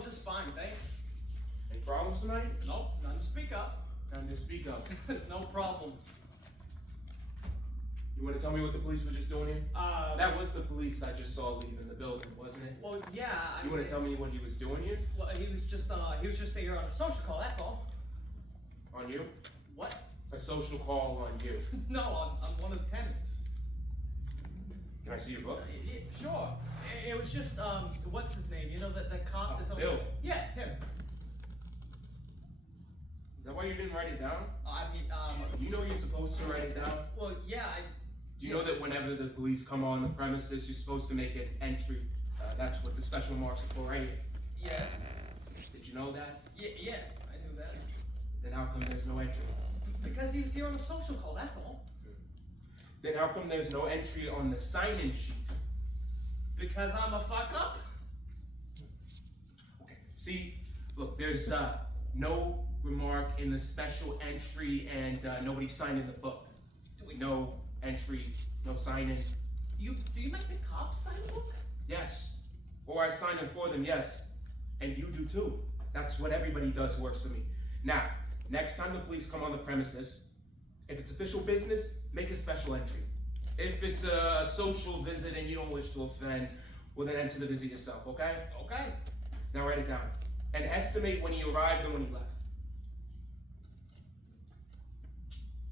Oh, just fine, thanks. Any problems tonight? Nope, none to speak of. None to speak of. No problems. You want to tell me what the police were just doing here? Uh, That was the police I just saw leaving the building, wasn't it? Well, yeah. You want to tell me what he was doing here? Well, he was just here on a social call. That's all. On you? What? A social call on you. No, on one of the tenants. Can I see your book? Sure. It was just what's his name? You know the cop that's always. Bill. Yeah, him. Is that why you didn't write it down? I mean, You know you're supposed to write it down? Well, yeah. Do you know that whenever the police come on the premises, you're supposed to make an entry? That's what the special marks are for right here. Yeah. Did you know that? Yeah, I knew that. Then how come there's no entry? Because he was here on a social call. That's all. Then how come there's no entry on the sign-in sheet? Because I'm a fuck up. Okay. See, look, there's no remark in the special entry, and nobody signed in the book. No entry, no sign-in. Do you make the cops sign the book? Yes. Or I sign in for them, yes. And you do too. That's what everybody does works for me. Now, next time the police come on the premises, if it's official business, make a special entry. If it's a social visit and you don't wish to offend, well then enter the visit yourself, okay? Okay. Now write it down. And estimate when he arrived and when he left.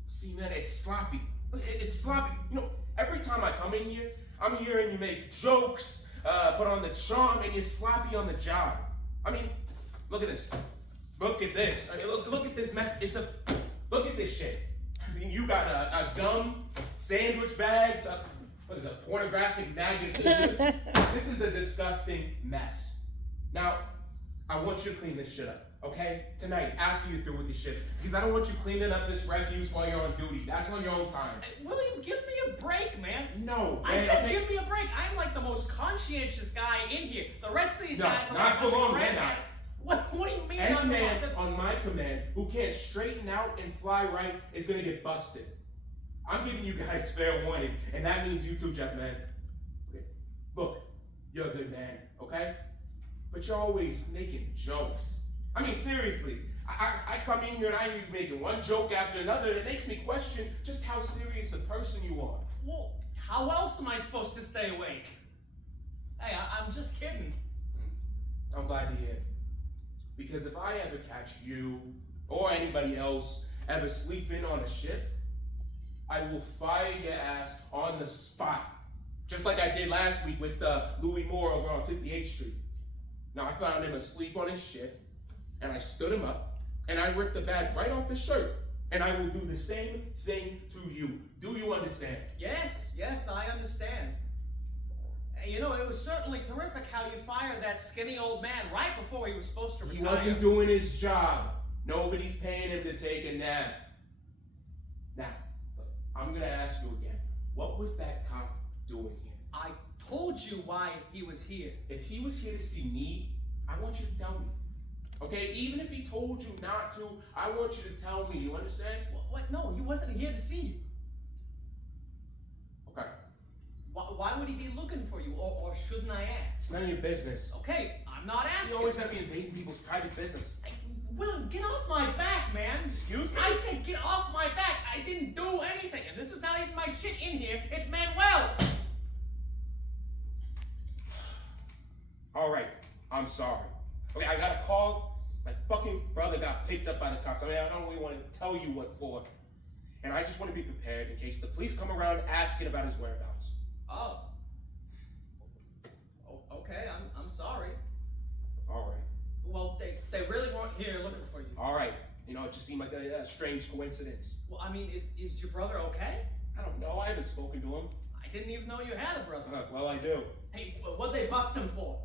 See, man, it's sloppy. It's sloppy. You know, every time I come in here, I'm hearing you make jokes, put on the charm, and you're sloppy on the job. I mean, look at this. Look at this. I mean, look at this mess. Look at this shit. I mean, you got a gum, sandwich bags, what is it, a pornographic magazine. This is a disgusting mess. Now, I want you to clean this shit up, okay? Tonight, after you're through with this shit. Because I don't want you cleaning up this refuse while you're on duty. That's on your own time. William, give me a break, man. No, I man, said okay? give me a break. I'm like the most conscientious guy in here. The rest of these guys are not like for long, red man. hat. What do you mean? Any I'm man the- on my command who can't straighten out and fly right is gonna get busted. I'm giving you guys fair warning, and that means you too, Jeff, man. Okay. Look, you're a good man, okay? But you're always making jokes. I mean, seriously, I come in here and I'm making one joke after another, and it makes me question just how serious a person you are. Well, how else am I supposed to stay awake? Hey, I'm just kidding. I'm glad to hear. Because if I ever catch you or anybody else ever sleeping on a shift, I will fire your ass on the spot. Just like I did last week with Louis Moore over on 58th Street. Now I found him asleep on his shift, and I stood him up, and I ripped the badge right off his shirt. And I will do the same thing to you. Do you understand? Yes, I understand. Hey, you know, it was certainly terrific how you fired that skinny old man right before he was supposed to retire. He wasn't doing his job. Nobody's paying him to take a nap. Now, look, I'm gonna ask you again. What was that cop doing here? I told you why he was here. If he was here to see me, I want you to tell me. Okay? Even if he told you not to, I want you to tell me. You understand? What? No, he wasn't here to see you. Okay. Why would he be looking for you? Or shouldn't I It's ask? none of your business. Okay, I'm not asking. You always gotta be invading people's private business. Hey, Will, get off my back, man. Excuse me? I said get off my back. I didn't do anything. And this is not even my shit in here. It's Manuel's. Alright, I'm sorry. Okay, I got a call. My fucking brother got picked up by the cops. I mean, I don't really want to tell you what for. And I just want to be prepared in case the police come around asking about his whereabouts. Oh. Okay, I'm sorry. Alright. Well, they really weren't here looking for you. Alright. You know, it just seemed like a strange coincidence. Well, I mean, is your brother okay? I don't know. I haven't spoken to him. I didn't even know you had a brother. Well, I do. Hey, what'd they bust him for?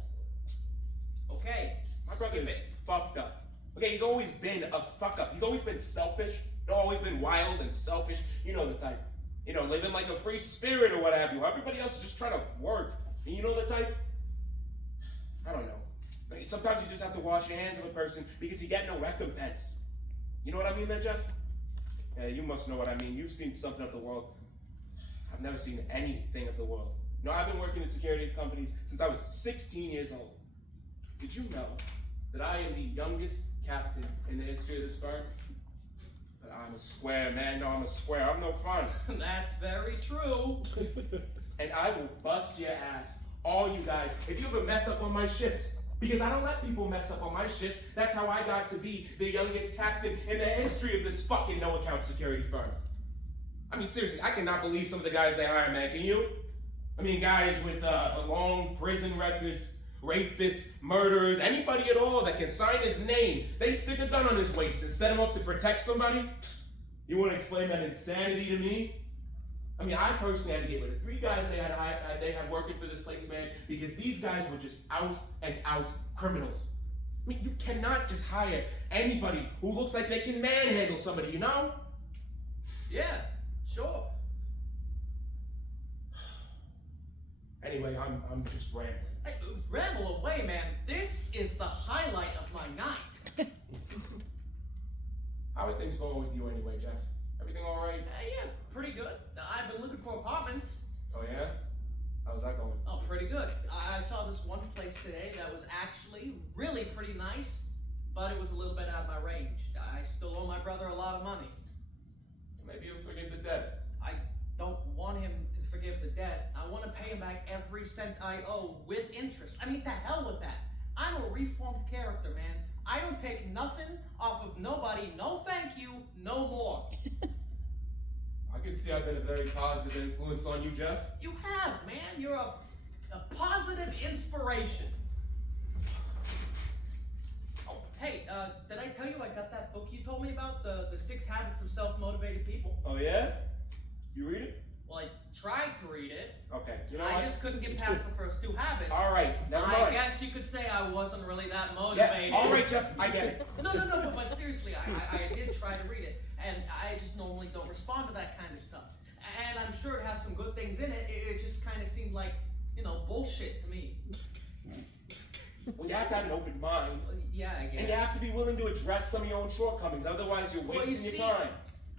Okay. My brother is fucked up. Okay, he's always been a fuck up. He's always been selfish. He's always been wild and selfish. You know the type. You know, living like a free spirit or what have you. Everybody else is just trying to work. And you know the type? I don't know. But sometimes you just have to wash your hands of a person because you get no recompense. You know what I mean there, Jeff? Yeah, you must know what I mean. You've seen something of the world. I've never seen anything of the world. You know, I've been working in security companies since I was 16 years old. Did you know that I am the youngest captain in the history of this firm? But I'm a square, man. No, I'm a square. I'm no fun. That's very true. And I will bust your ass, all you guys, if you ever mess up on my shift. Because I don't let people mess up on my shifts. That's how I got to be the youngest captain in the history of this fucking no-account security firm. I mean, seriously, I cannot believe some of the guys they hire, man. Can you? I mean, guys with long prison records, rapists, murderers, anybody at all that can sign his name. They stick a gun on his waist and set him up to protect somebody. You want to explain that insanity to me? I mean, I personally had to get rid of 3 guys they had working for this place, man, because these guys were just out and out criminals. I mean, you cannot just hire anybody who looks like they can manhandle somebody, you know? Yeah, sure. Anyway, I'm just rambling. Hey, ramble away, man. This is the highlight of my night. How are things going with you anyway, Jeff? Everything all right? Yeah, pretty good. I've been looking for apartments. Oh yeah? How's that going? Oh, pretty good. I saw this one place today that was actually really pretty nice, but it was a little bit out of my range. I still owe my brother a lot of money. Maybe you'll forgive the debt. I don't want him to forgive the debt. I want to pay him back every cent I owe with interest. I mean, the hell with that. I'm a reformed character, man. I don't take nothing off of nobody. No thank you, no more. I can see I've been a very positive influence on you, Jeff. You have, man. You're a positive inspiration. Oh, hey, did I tell you I got that book you told me about? The 6 Habits of Self-Motivated People? Oh yeah? You read it? Well, I tried to read it. Okay. You know I what? just couldn't get past the first 2 habits. All right. Never mind. I guess you could say I wasn't really that motivated. Yeah. All right, Jeff. I get it. No, but seriously, I did try to read it, and I just normally don't respond to that kind of stuff. And I'm sure it has some good things in it. It just kind of seemed like, bullshit to me. Well, you have to have an open mind. Yeah, I guess. And you have to be willing to address some of your own shortcomings. Otherwise, you're wasting your time.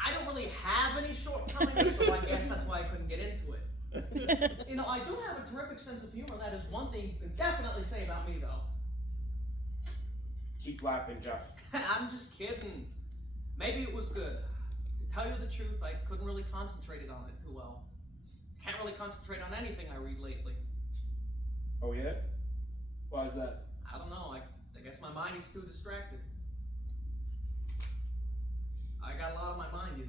I don't really have any shortcomings, so I guess that's why I couldn't get into it. I do have a terrific sense of humor. That is one thing you can definitely say about me, though. Keep laughing, Jeff. I'm just kidding. Maybe it was good. To tell you the truth, I couldn't really concentrate on it too well. Can't really concentrate on anything I read lately. Oh, yeah? Why is that? I don't know. I guess my mind is too distracted. I got a lot on my mind,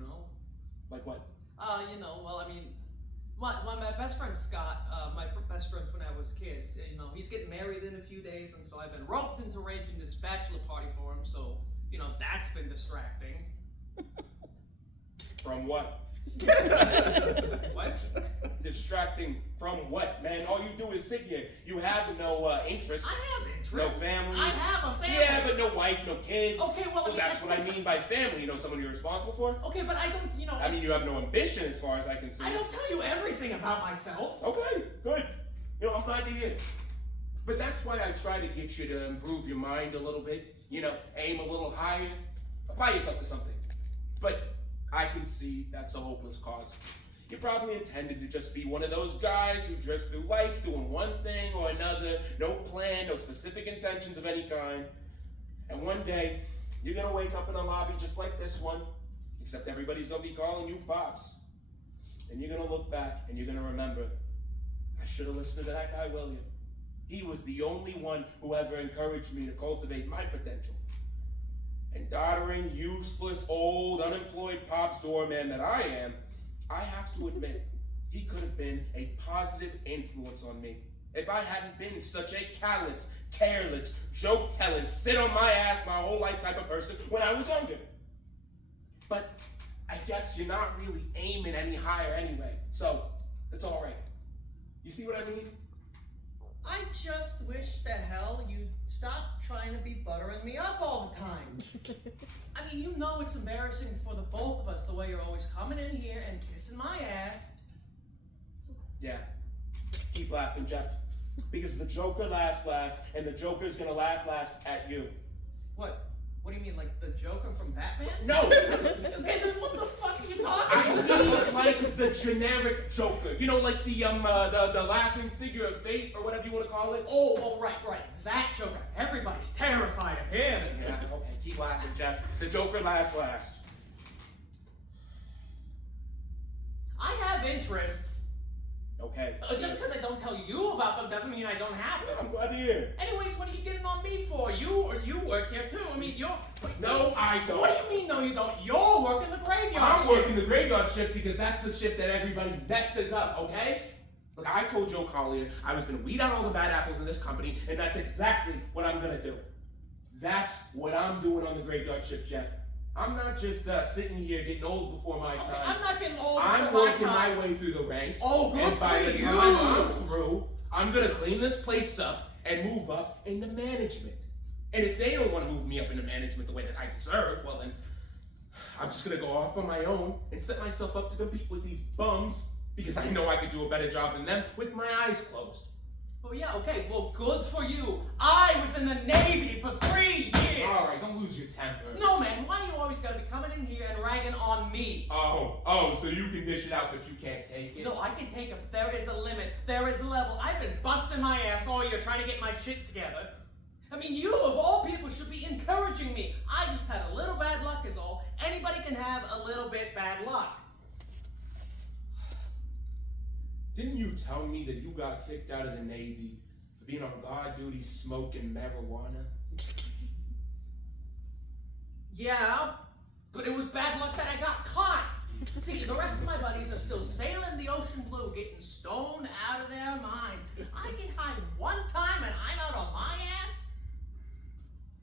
Like what? My best friend Scott, my best friend when I was kids, he's getting married in a few days, and so I've been roped into arranging this bachelor party for him, so, that's been distracting. From what? What? Distracting from what, man? All you do is sit here. You have no interest. I have interest. No family. I have a family. Yeah, but no wife, no kids. Okay, well, that's what I mean by family. Someone you're responsible for? Okay, but I don't, I mean, you have no ambition as far as I can see. I don't tell you everything about myself. Okay, good. I'm glad to hear it. But that's why I try to get you to improve your mind a little bit. Aim a little higher. Apply yourself to something. But I can see that's a hopeless cause. You probably intended to just be one of those guys who drifts through life doing one thing or another, no plan, no specific intentions of any kind. And one day, you're gonna wake up in a lobby just like this one, except everybody's gonna be calling you Pops. And you're gonna look back and you're gonna remember, I should have listened to that guy, William. He was the only one who ever encouraged me to cultivate my potential. And doddering, useless, old, unemployed Pops doorman that I am, I have to admit, he could have been a positive influence on me. If I hadn't been such a callous, careless, joke-telling, sit-on-my-ass my whole life type of person when I was younger. But I guess you're not really aiming any higher anyway, so it's all right. You see what I mean? I just wish the hell you'd stop trying to be buttering me up all the time. I mean, it's embarrassing for the both of us the way you're always coming in here and kissing my ass. Yeah. Keep laughing, Jeff. Because the Joker laughs last, and the Joker's gonna laugh last at you. What? What do you mean, like the Joker from Batman? No! Okay, then what the fuck are you talking I about? look like the generic Joker. You know, like the laughing figure of fate, or whatever you want to call it. Oh, right. That Joker. Everybody's terrified of him. Yeah, okay, keep laughing, Jeff. The Joker laughs last. I have interests. Okay. Just because I don't tell you about them doesn't mean I don't have them. I'm glad to hear. Anyways, what are you getting on me for? You work here too. I mean, No, I don't. What do you mean, no, you don't? You're working the graveyard I'm shift. working the graveyard shift because that's the shift that everybody messes up, okay? Look, I told Joe Collier I was going to weed out all the bad apples in this company, and that's exactly what I'm going to do. That's what I'm doing on the graveyard shift, Jeff. I'm not just sitting here getting old before my time. I'm not getting old I'm before working my time. my way through the ranks. Oh, good and by for the you. time I'm through, I'm going to clean this place up and move up into management. And if they don't want to move me up into management the way that I deserve, well then, I'm just going to go off on my own and set myself up to compete with these bums because I know I could do a better job than them with my eyes closed. Oh yeah, okay, well good for you. I was in the Navy for 3 years. Alright, don't lose your temper. No man, why you always gotta be coming in here and ragging on me? Oh, so you can dish it out but you can't take it? No, I can take it, but there is a limit. There is a level. I've been busting my ass all year trying to get my shit together. I mean, you of all people should be encouraging me. I just had a little bad luck is all. Anybody can have a little bit bad luck. Didn't you tell me that you got kicked out of the Navy for being on guard duty smoking marijuana? Yeah, but it was bad luck that I got caught. See, the rest of my buddies are still sailing the ocean blue, getting stoned out of their minds. I get high one time and I'm out on my ass?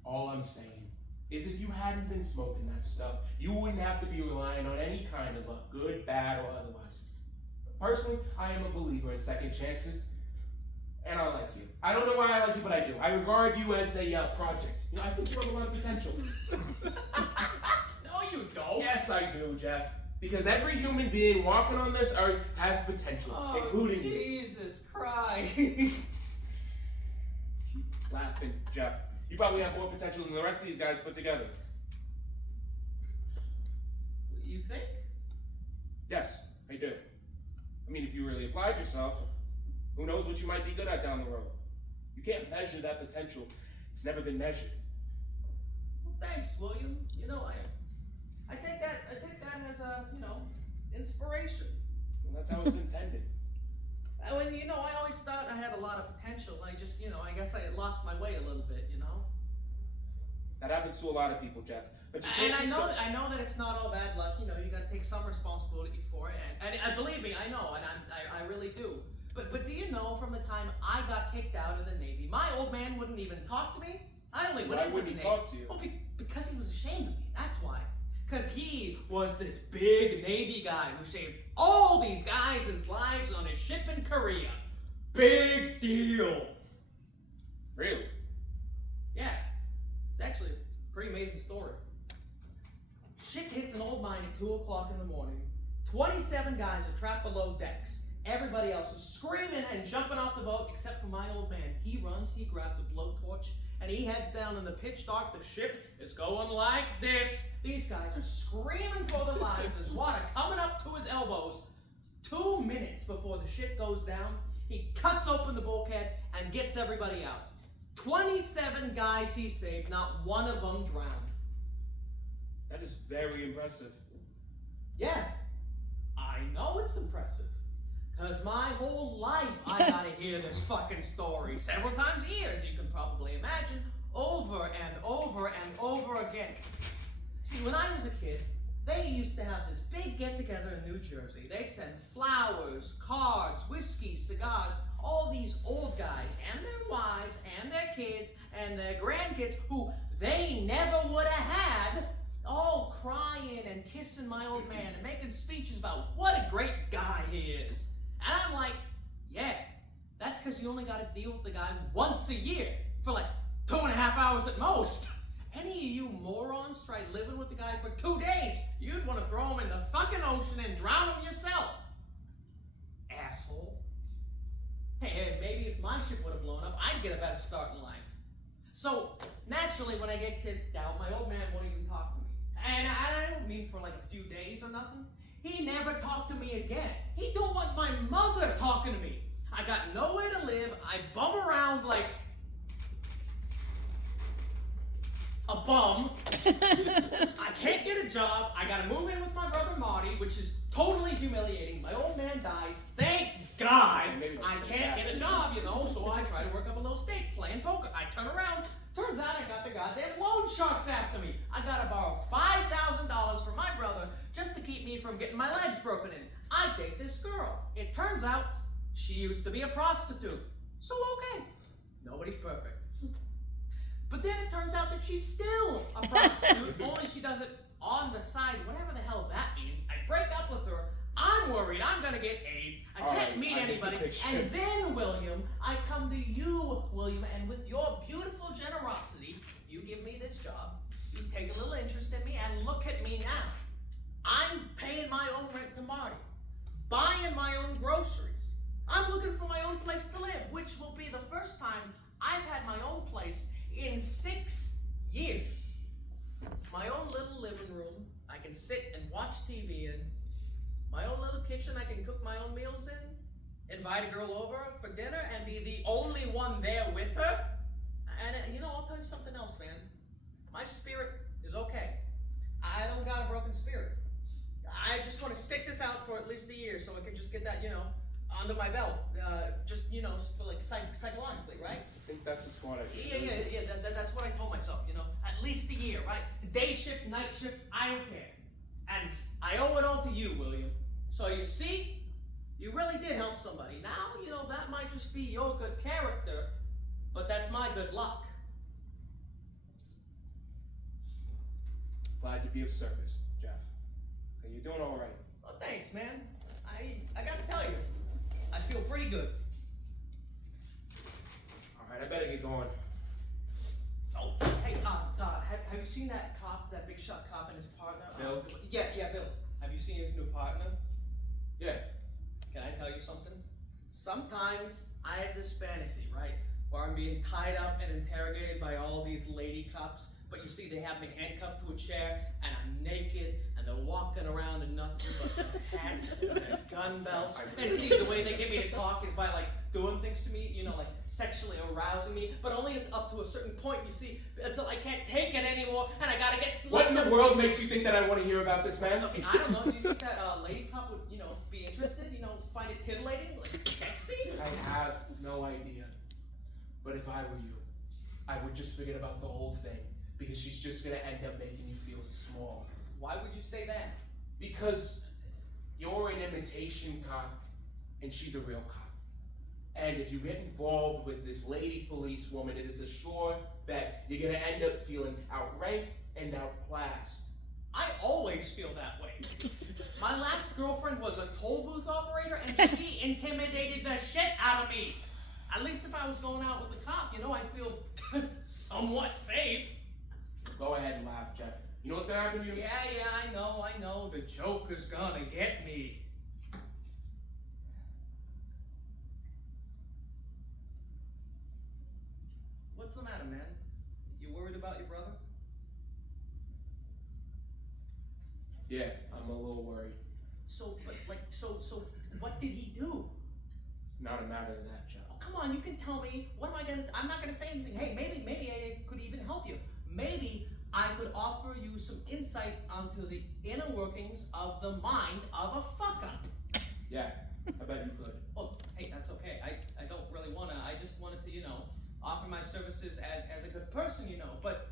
All I'm saying is if you hadn't been smoking that stuff, you wouldn't have to be relying on any kind of luck, good, bad, or otherwise. Personally, I am a believer in second chances, and I like you. I don't know why I like you, but I do. I regard you as a project. You know, I think you have a lot of potential. No, you don't. Yes, I do, Jeff. Because every human being walking on this earth has potential, including you. Jesus Christ. Keep laughing, Jeff. You probably have more potential than the rest of these guys put together. You think? Yes, I do. I mean, if you really applied yourself, who knows what you might be good at down the road. You can't measure that potential. It's never been measured. Well, thanks, William. You know, I take that as a, inspiration. And that's how it's intended. I always thought I had a lot of potential. I just, I guess I had lost my way a little bit, That happens to a lot of people, Jeff. But you And can't I know that it's not all bad luck. You got to take some responsibility for it. And believe me, I know, and I really do. But do you know, from the time I got kicked out of the Navy, my old man wouldn't even talk to me. I only went Why into wouldn't the he Navy. talk to you? Well, because he was ashamed of me. That's why. Because he was this big Navy guy who saved all these guys' lives on a ship in Korea. Big deal. Really? Yeah. It's actually a pretty amazing story. Ship hits an old mine at 2 o'clock in the morning. 27 guys are trapped below decks. Everybody else is screaming and jumping off the boat except for my old man. He runs, he grabs a blowtorch, and he heads down in the pitch dark. The ship is going like this. These guys are screaming for their lives. There's water coming up to his elbows. 2 minutes before the ship goes down, he cuts open the bulkhead and gets everybody out. 27 guys he saved, not one of them drowned. That is very impressive. Yeah, I know it's impressive. Because my whole life I gotta hear this fucking story several times a year, as you can probably imagine, over and over and over again. See, when I was a kid, they used to have this big get-together in New Jersey. They'd send flowers, cards, whiskey, cigars, all these old guys and their wives and their kids and their grandkids who they never would have had, all crying and kissing my old man and making speeches about what a great guy he is. And I'm like, yeah, that's because you only got to deal with the guy once a year for like 2.5 hours at most. Any of you morons tried living with the guy for 2 days, you'd want to throw him in the fucking ocean and drown him yourself. Asshole. Hey, maybe if my ship would have blown up, I'd get a better start in life. So, naturally, when I get kicked out, my old man won't even talk to me. And I don't mean for like a few days or nothing. He never talked to me again. He don't want my mother talking to me. I got nowhere to live. I bum around like a bum. I can't get a job. I gotta move in with my brother Marty, which is totally humiliating. My old man dies. Thank God I can't get a job, you know, so I try to work up a little stake playing poker. I turn around. Turns out I got the goddamn loan sharks after me. I gotta borrow $5,000 from my brother just to keep me from getting my legs broken in. I date this girl. It turns out she used to be a prostitute. So okay, nobody's perfect. But then it turns out that she's still a prostitute, only she does it on the side, whatever the hell that means. I break up with her. I'm worried I'm gonna get AIDS. I can't meet anybody. And then, William, I come to you, William, and with your beautiful generosity, you give me this job. You take a little interest in me, and look at me now. I'm paying my own rent to Marty, buying my own groceries. I'm looking for my own place to live, which will be the first time I've had my own place in 6 years. My own little living room I can sit and watch TV in. My own little kitchen I can cook my own meals in. Invite a girl over for dinner and be the only one there with her. And you know, I'll tell you something else, man. My spirit is okay. I don't got a broken spirit. I just want to stick this out for at least a year so I can just get that, you know, under my belt. Just, you know, for like psychologically, right? I think that's a smart idea. Yeah. That's what I told myself, you know. At least a year, right? Day shift, night shift, I don't care. And I owe it all to you, William. So you see, you really did help somebody. Now, you know, that might just be your good character, but that's my good luck. Glad to be of service, Jeff. Okay, you're doing all right. Well, thanks, man. I gotta tell you, I feel pretty good. All right, I better get going. Oh, hey, have you seen that cop, that big shot cop and his partner? Bill? Yeah, Bill. Have you seen his new partner? Yeah. Can I tell you something? Sometimes I have this fantasy, right? Where I'm being tied up and interrogated by all these lady cops, but you see they have me handcuffed to a chair, and I'm naked, and they're walking around in nothing but their hats and their gun belts. And see, the way they get me to talk is by like doing things to me, you know, like sexually arousing me, but only up to a certain point, you see, until I can't take it anymore, and I gotta get... What in the world makes you think that I want to hear about this, man? Okay, I don't know, do you think that lady cop would, you know, be interested, you know, find it titillating, like sexy? I have no idea. But if I were you, I would just forget about the whole thing, because she's just gonna end up making you feel small. Why would you say that? Because you're an imitation cop, and she's a real cop. And if you get involved with this lady police woman, it is a sure bet you're gonna end up feeling outranked and outclassed. I always feel that way. My last girlfriend was a toll booth operator, and she intimidated the shit out of me. At least if I was going out with a cop, you know, I'd feel somewhat safe. Go ahead and laugh, Jeff. You know what's gonna happen to you? Yeah, I know. The Joker's gonna get me. What's the matter, man? You worried about your brother? Yeah, I'm a little worried. So what did he do? It's not a matter of that, Jeff. Oh, come on, you can tell me. What am I gonna? I'm not gonna say anything. Hey, maybe I could even help you. Maybe I could offer you some insight onto the inner workings of the mind of a fuck-up. Yeah, I bet you could. Well, hey, that's okay. I don't really wanna. I just wanted to, you know, offer my services as a good person, you know. But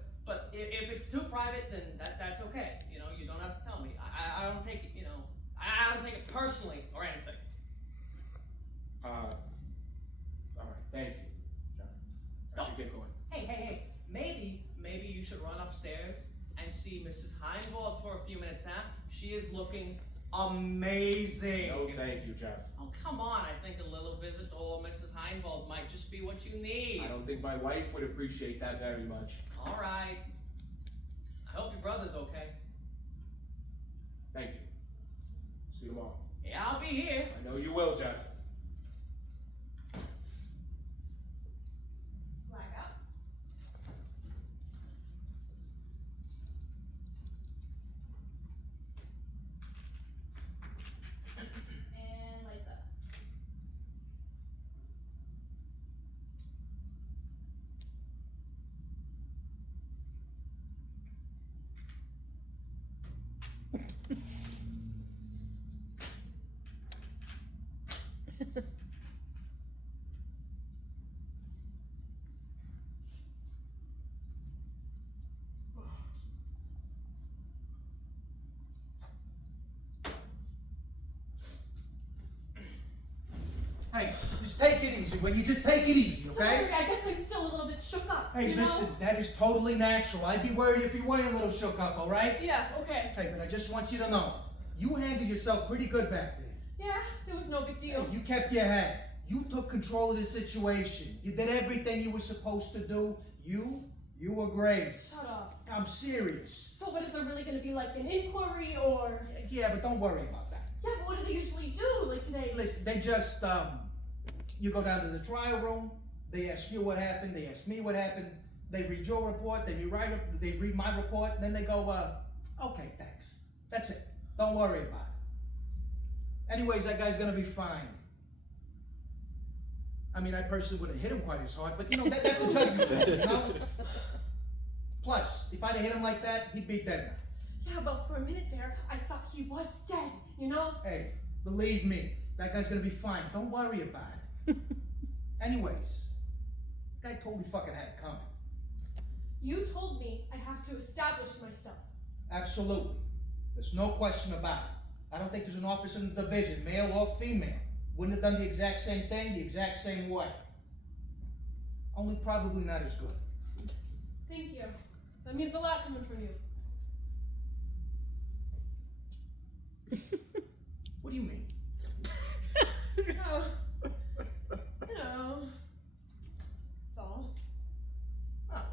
if it's too private, then that's okay. You know, you don't have to tell me. I don't take it, you know. I don't take it personally or anything. All right, thank you, Jeff. I should get going. Hey, maybe you should run upstairs and see Mrs. Heinwald for a few minutes, huh? She is looking amazing. No, thank you, Jeff. Oh, come on. I think a little visit to old Mrs. Heinwald might just be what you need. I don't think my wife would appreciate that very much. All right. I hope your brother's okay. Thank you. See you tomorrow. Yeah, I'll be here. I know you will, Jeff. Hey, just take it easy. Will you just take it easy, okay? Sorry, I guess I'm still a little bit shook up. Hey, you listen, know? that is totally natural. I'd be worried if you weren't a little shook up, all right? Yeah, okay. Hey, but I just want you to know, you handled yourself pretty good back there. Yeah, it was no big deal. Hey, you kept your head. You took control of the situation. You did everything you were supposed to do. You were great. Shut up. I'm serious. So what, is there really gonna be like an inquiry or? Yeah, but don't worry about that. Yeah, but what do they usually do, like today? Listen, they just, you go down to the trial room, they ask you what happened, they ask me what happened, they read your report, they read my report, and then they go, okay, thanks. That's it. Don't worry about it. Anyways, that guy's gonna be fine. I mean, I personally wouldn't hit him quite as hard, but you know, that's a judgment call, you know? Plus, if I'd have hit him like that, he'd be dead now. Yeah, but for a minute there, I thought he was dead, you know? Hey, believe me, that guy's gonna be fine. Don't worry about it. Anyways, the guy totally fucking had it coming. You told me I have to establish myself. Absolutely. There's no question about it. I don't think there's an officer in the division, male or female, wouldn't have done the exact same thing the exact same way. Only probably not as good. Thank you. That means a lot coming from you. What do you mean? Oh, you know, that's all. Ah,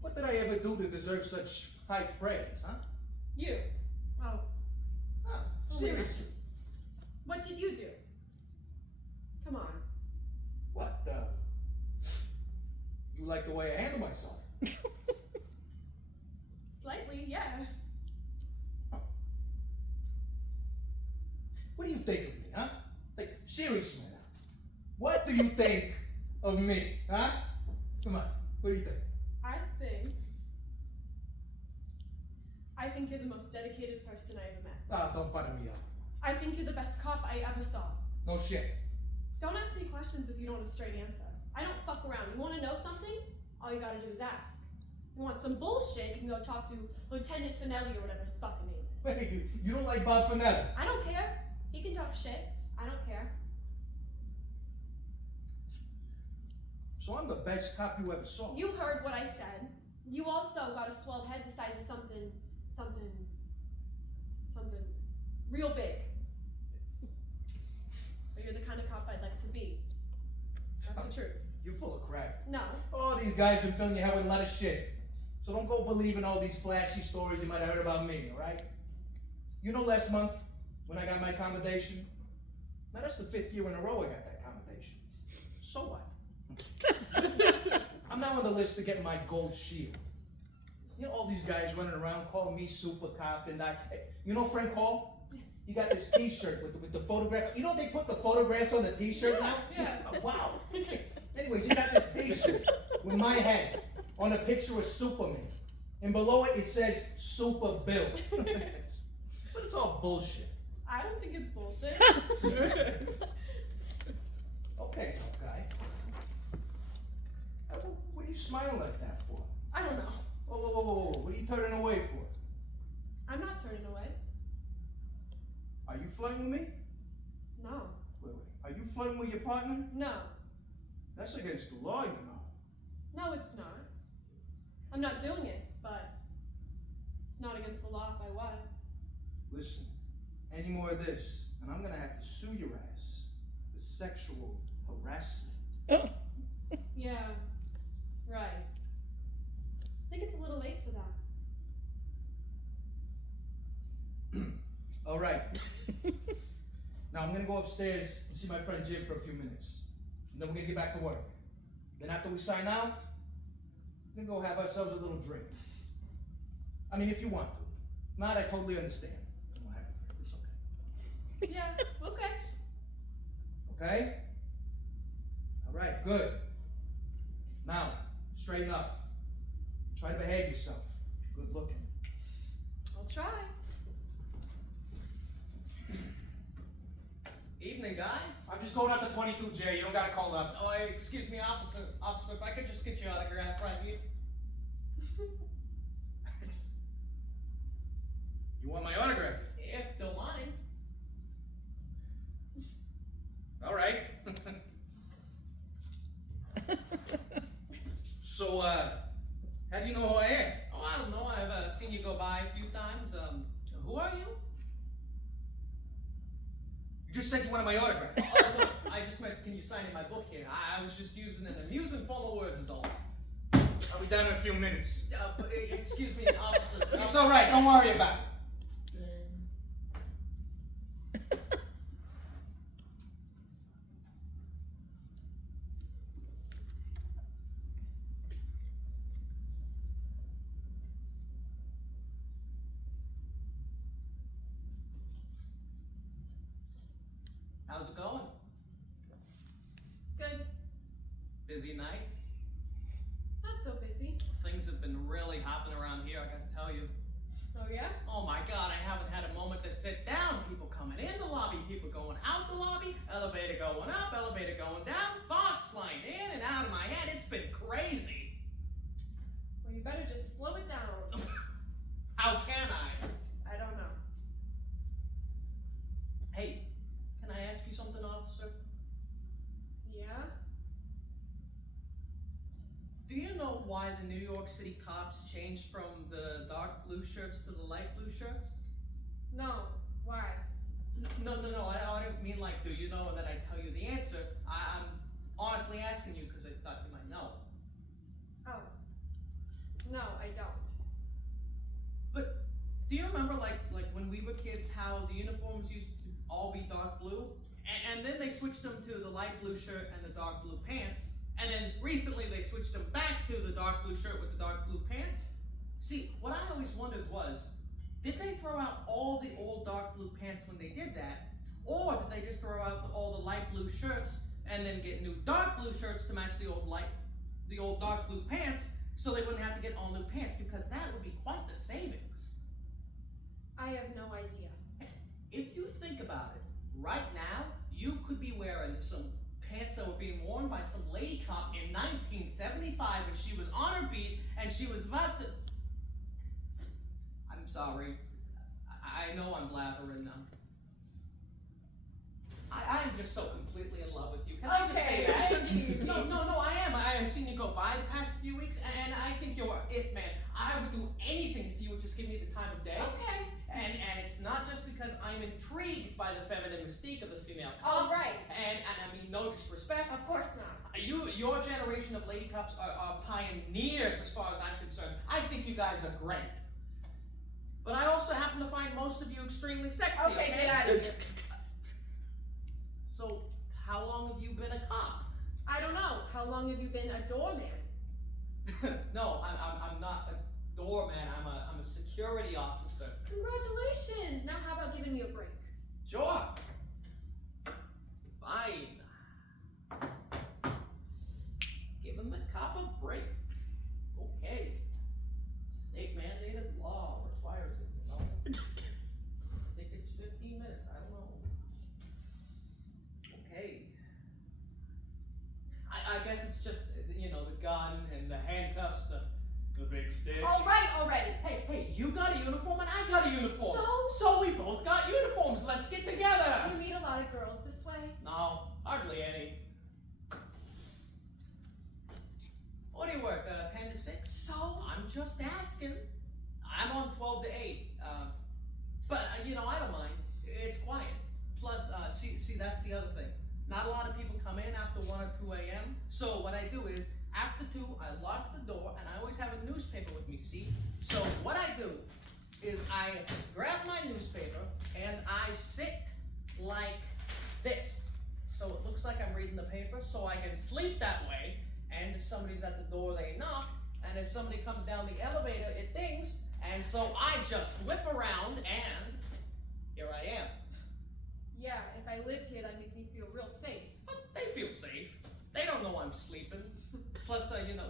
what did I ever do to deserve such high praise, huh? You. Oh, Ah, seriously. what did you do? Come on. What, you like the way I handle myself? Slightly, yeah. What do you think of me, huh? Like, seriously now. What do you think of me, huh? Come on, what do you think? I think you're the most dedicated person I ever met. Ah, don't butter me up. I think you're the best cop I ever saw. No shit. Don't ask me questions if you don't have a straight answer. I don't fuck around. You wanna know something? All you gotta do is ask. You want some bullshit, you can go talk to Lieutenant Finelli or whatever his fucking name is. Wait, you don't like Bob Finelli? I don't care. He can talk shit. I don't care. So I'm the best cop you ever saw. You heard what I said. You also got a swelled head the size of something real big. But you're the kind of cop I'd like to be. That's the truth. You're full of crap. No. All these guys been filling your head with a lot of shit. So don't go believing all these flashy stories you might have heard about me, alright? You know last month, when I got my commendation? Now that's the 5th year in a row I got that commendation. So what? I'm now on the list to get my gold shield. You know all these guys running around calling me super cop and you know Frank Hall? He got this t-shirt with the photograph. You know they put the photographs on the t-shirt now? Yeah. Oh, wow. Anyways, he got this t-shirt with my head on a picture of Superman. And below it says Super Bill. But it's all bullshit. I don't think it's bullshit. Okay, tough guy. What are you smiling like that for? I don't know. Whoa. What are you turning away for? I'm not turning away. Are you flirting with me? No. Wait. Are you flirting with your partner? No. That's against the law, you know. No, it's not. I'm not doing it, but it's not against the law if I was. Listen, any more of this, and I'm gonna have to sue your ass for sexual harassment. Yeah. Right. I think it's a little late for that. All right. Now I'm gonna go upstairs and see my friend Jim for a few minutes. And then we're gonna get back to work. Then after we sign out, we're gonna go have ourselves a little drink. I mean, if you want to. If not, I totally understand. I don't have to drink. It's okay. Yeah, okay. Okay? All right, good. Now, straighten up. Try to behave yourself. Good looking. I'll try. Evening, guys. I'm just going up to 22J. You don't gotta call up. Oh, excuse me, officer. Officer, if I could just get your autograph right here. You want my autograph? If don't mind. few times. Who are you? You just said you wanted my autograph. Oh, look, I just meant, can you sign in my book here? I was just using an amusing form of words is all. I'll be down in a few minutes. Excuse me, officer. It's all right. Don't worry about it. How's it going? Good. Busy night? Not so busy. Things have been really hopping around here, I gotta tell you. Oh yeah? Oh my god, I haven't had a moment to sit down. People coming in the lobby, people going out the lobby, elevator going up, elevator going down, thoughts flying in and out of my head. It's been crazy. Well, you better just slow it down a little bit. How can I? I don't know. Hey, can I ask you something, officer? Yeah? Do you know why the New York City cops changed from the dark blue shirts to the light blue shirts? No. Why? No, I don't mean like, do you know, and then I tell you the answer. I'm honestly asking you because I thought you might know. Oh. No, I don't. But do you remember like when we were kids how the uniforms used to all be dark blue? And then they switched them to the light blue shirt and the dark blue pants. And then recently they switched them back to the dark blue shirt with the dark blue pants. See, what I always wondered was, did they throw out all the old dark blue pants when they did that? Or did they just throw out all the light blue shirts and then get new dark blue shirts to match the old dark blue pants so they wouldn't have to get all new pants? Because that would be quite the savings. I have no idea. If you think about it, right now, you could be wearing some pants that were being worn by some lady cop in 1975 when she was on her beat and she was about to... I'm sorry. I know I'm blabbering now. I'm just so completely in love with you. Can I just say that? No, I am. I've seen you go by the past few weeks, and I think you're it, man. I would do anything if you would just give me the time of day. Okay. And it's not just because I'm intrigued by the feminine mystique of the female All cop. right. And I mean, no disrespect. Of course not. Your generation of lady cops are pioneers as far as I'm concerned. I think you guys are great. But I also happen to find most of you extremely sexy, okay? Okay, get out of here. So, how long have you been a cop? I don't know. How long have you been a doorman? No, I'm not a doorman. I'm a security officer. Congratulations! Now how about giving me a break? Sure. Fine. Giving the cop a break. Okay. State mandated law requires it, you know? I think it's 15 minutes. I don't know. Okay. I guess it's just, you know, the gun and the handcuffs, the big stick. All right, already. Hey, you got a uniform and I got a uniform. So? we both got uniforms. Let's get together. You meet a lot of girls this way? No, hardly any. What do you work, 10 to 6? So? I'm just asking. I'm on 12 to 8. But, you know, I don't mind. It's quiet. Plus, see, that's the other thing. Not a lot of people come in after 1 or 2 a.m. So what I do is, after 2, I lock the door, and I always have a newspaper with me, see? So what I do is I grab my newspaper, and I sit like this. So it looks like I'm reading the paper, so I can sleep that way, and if somebody's at the door, they knock, and if somebody comes down the elevator, it dings, and so I just whip around, and here I am. Yeah, if I lived here, that'd make me feel real safe. But they feel safe. They don't know I'm sleeping. Plus, you know,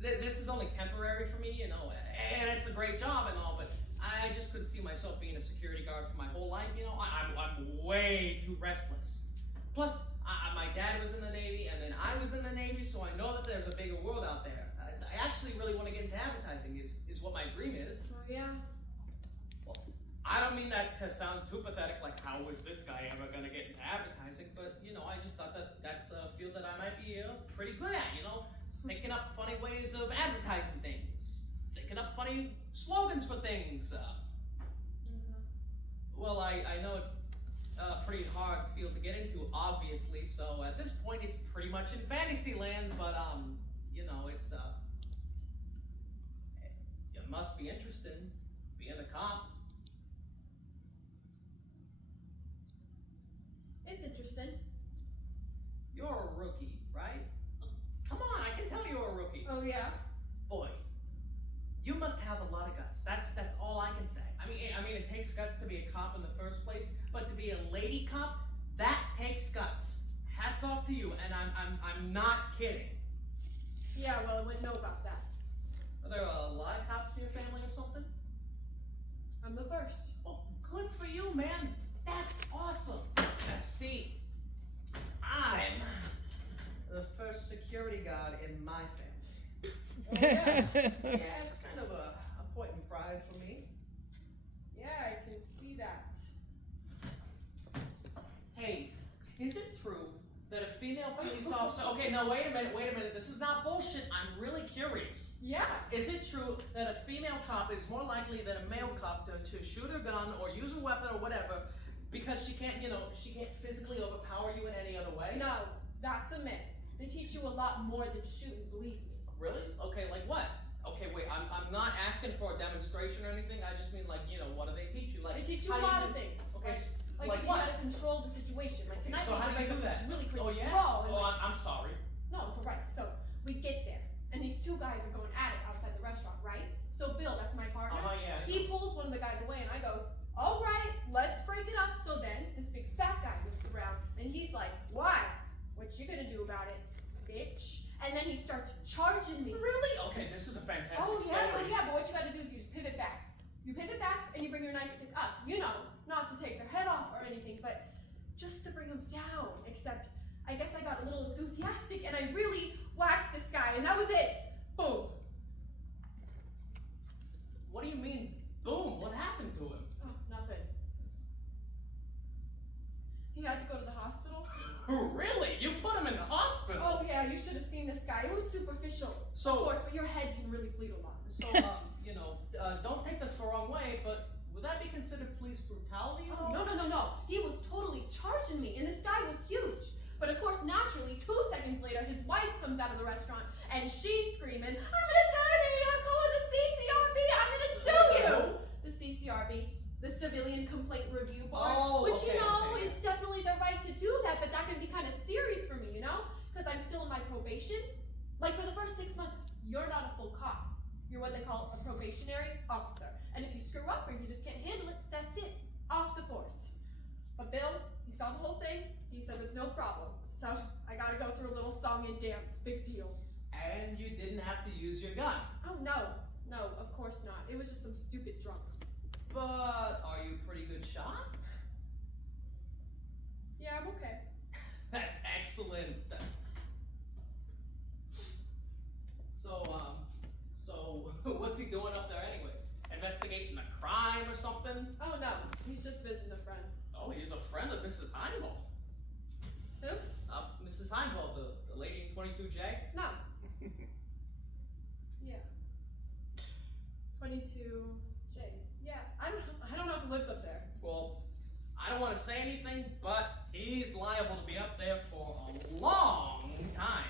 this is only temporary for me, you know, and it's a great job and all, but I just couldn't see myself being a security guard for my whole life, you know. I'm way too restless. Plus, my dad was in the Navy, and then I was in the Navy, so I know that there's a bigger world out there. I actually really want to get into advertising, is what my dream is. Oh, yeah? Well, I don't mean that to sound too pathetic, like how is this guy ever gonna get into advertising, but, you know, I just thought that that's a field that I might be pretty good at, you know? Thinking up funny ways of advertising things. Thinking making up funny slogans for things. Well, I know it's a pretty hard field to get into, obviously, so at this point it's pretty much in fantasy land, but, you know, it's, you must be interested in being a cop. It's interesting. You're a rookie, right? Come on, I can tell you're a rookie. Oh yeah? Boy, you must have a lot of guts. That's all I can say. I mean, it takes guts to be a cop in the first place, but to be a lady cop, that takes guts. Hats off to you, and I'm not kidding. Yeah, well, I wouldn't know about that. Are there a lot of cops in your family or something? I'm the first. Oh, good for you, man. That's awesome. Now, see, I'm the first security guard in my family. Oh, yeah. Yeah, it's kind of a point in pride for me. Yeah, I can see that. Hey, is it true that a female police officer? Okay, no, wait a minute. This is not bullshit. I'm really curious. Yeah. Is it true that a female cop is more likely than a male cop to shoot her gun or use a weapon or whatever because she can't physically overpower you in any other way? No, that's a myth. They teach you a lot more than shooting, believe me. Really? Okay, like what? Okay, wait, I'm not asking for a demonstration or anything. I just mean, like, what do they teach you? Like, They teach you how a do lot do- of things. Okay, Like like you what? how to control the situation. Like tonight So how do we you do this that? really crazy Oh yeah? brawl. And Oh, like, I'm sorry. no, it's alright. So we get there, and these two guys are going at it outside the restaurant, right? So Bill, that's my partner. Yeah. He pulls one of the guys away, and I go, all right, let's break it up. So then this big fat guy looks around, and he's like, why? What you gonna do about it, bitch? And then he starts charging me. Really? Okay, this is a fantastic Oh story. yeah, but what you gotta do is you just pivot back. You pivot back and you bring your nightstick up. Not to take their head off or anything, but just to bring them down. Except, I guess I got a little enthusiastic and I really whacked this guy, and that was it. Boom. What do you mean, boom? What happened to him? Oh, nothing. He had to go to the hospital. Really? You put him in the hospital? Oh yeah, you should have seen this guy. It was superficial, So- of course, but your head can really bleed a lot. So, don't take this the wrong way, but would that be considered police brutality? Oh, no. He was totally charging me, and this guy was huge. But of course, naturally, 2 seconds later, his wife comes out of the restaurant, and she's screaming, I'm an attorney, I'm calling the CCRB, I'm gonna sue you! The CCRB, the Civilian Complaint Review Board, Oh, which okay, okay. is definitely their right to do that, but that can be kind of serious for me, Because I'm still in my probation. Like, for the first 6 months, you're not a full cop. You're what they call a probationary officer. And if you screw up or you just can't handle it, that's it. Off the force. But Bill, he saw the whole thing. He says it's no problem. So I gotta go through a little song and dance. Big deal. And you didn't have to use your gun. Oh no, of course not. It was just some stupid drunk. But are you a pretty good shot? Yeah, I'm okay. That's excellent. So what's he doing up there anyways? Investigating a crime or something? Oh no, he's just visiting a friend. Oh, he's a friend of Mrs. Heinbold. Who? Mrs. Heinbold, the lady in 22J? No. Yeah. 22J. Yeah, I don't know if he lives up there. Well, I don't want to say anything, but he's liable to be up there for a long time.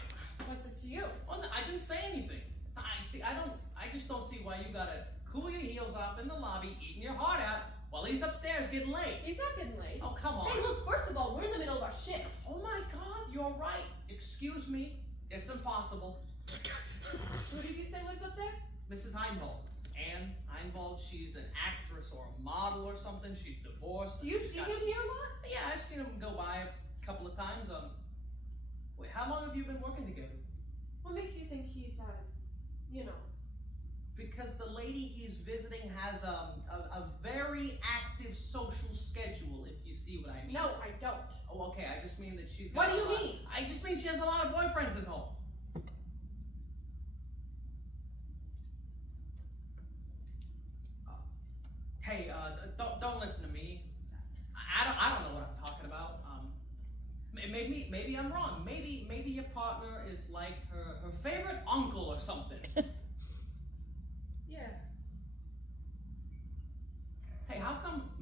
What's it to you? Well, I didn't say anything. I just don't see why you gotta cool your heels off in the lobby, eating your heart out, while he's upstairs getting laid. He's not getting laid. Oh, come on. Hey, look, first of all, we're in the middle of our shift. Oh my God, you're right. Excuse me. It's impossible. Who did you say lives up there? Mrs. Heinbold. Anne Heinbold, she's an actress or a model or something. She's divorced. Do you She's see got him s- here a lot? Yeah, I've seen him go by a couple of times. Wait, how long have you been working together? What makes you think he's, Because the lady he's visiting has a very active social schedule, if you see what I mean. No, I don't. Oh, okay, I just mean that she's got What do a you lot- mean? I just mean she has a lot of boyfriends at home. Hey, don't listen to me. I don't know what I'm talking about. Maybe I'm wrong. Maybe your partner is like her favorite uncle or something. Yeah,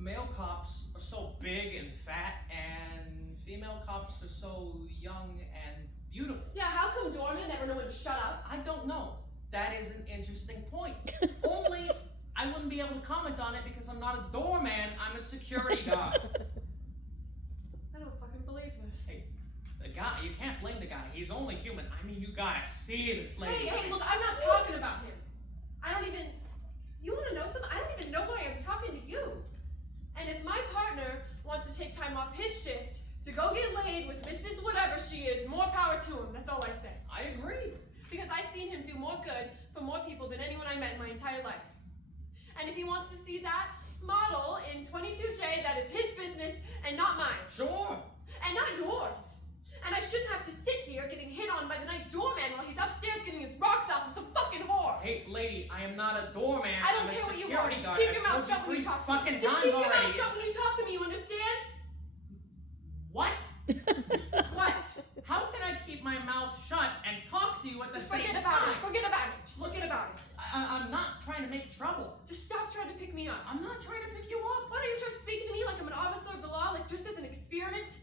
male cops are so big and fat, and female cops are so young and beautiful? Yeah, how come doormen never know when to shut up? I don't know. That is an interesting point. Only I wouldn't be able to comment on it because I'm not a doorman, I'm a security guard. I don't fucking believe this. Hey, the guy, you can't blame the guy. He's only human. I mean, you gotta see this lady. Hey, look, I'm not talking about him. I don't even. You want to know something? I don't even know why I'm talking to you. And if my partner wants to take time off his shift to go get laid with Mrs. Whatever she is, more power to him. That's all I say. I agree. Because I've seen him do more good for more people than anyone I met in my entire life. And if he wants to see that model in 22J, that is his business and not mine. Sure. And not yours. And I shouldn't have to sit here getting hit on by the night doorman while he's upstairs getting his rocks off with some fucking whore. Hey, lady, I am not a doorman. I don't I'm a care what you security want. Just guard. keep your I've mouth told you shut when you three talk to me. fucking Just times keep your already. mouth shut when you talk to me, you understand? What? What? How can I keep my mouth shut and talk to you at the Just same forget about time? it. Forget about it. Just forget about it. I'm not trying to make trouble. Just stop trying to pick me up. I'm not trying to pick you up. Why don't you try speaking to me like I'm an officer of the law, like just as an experiment?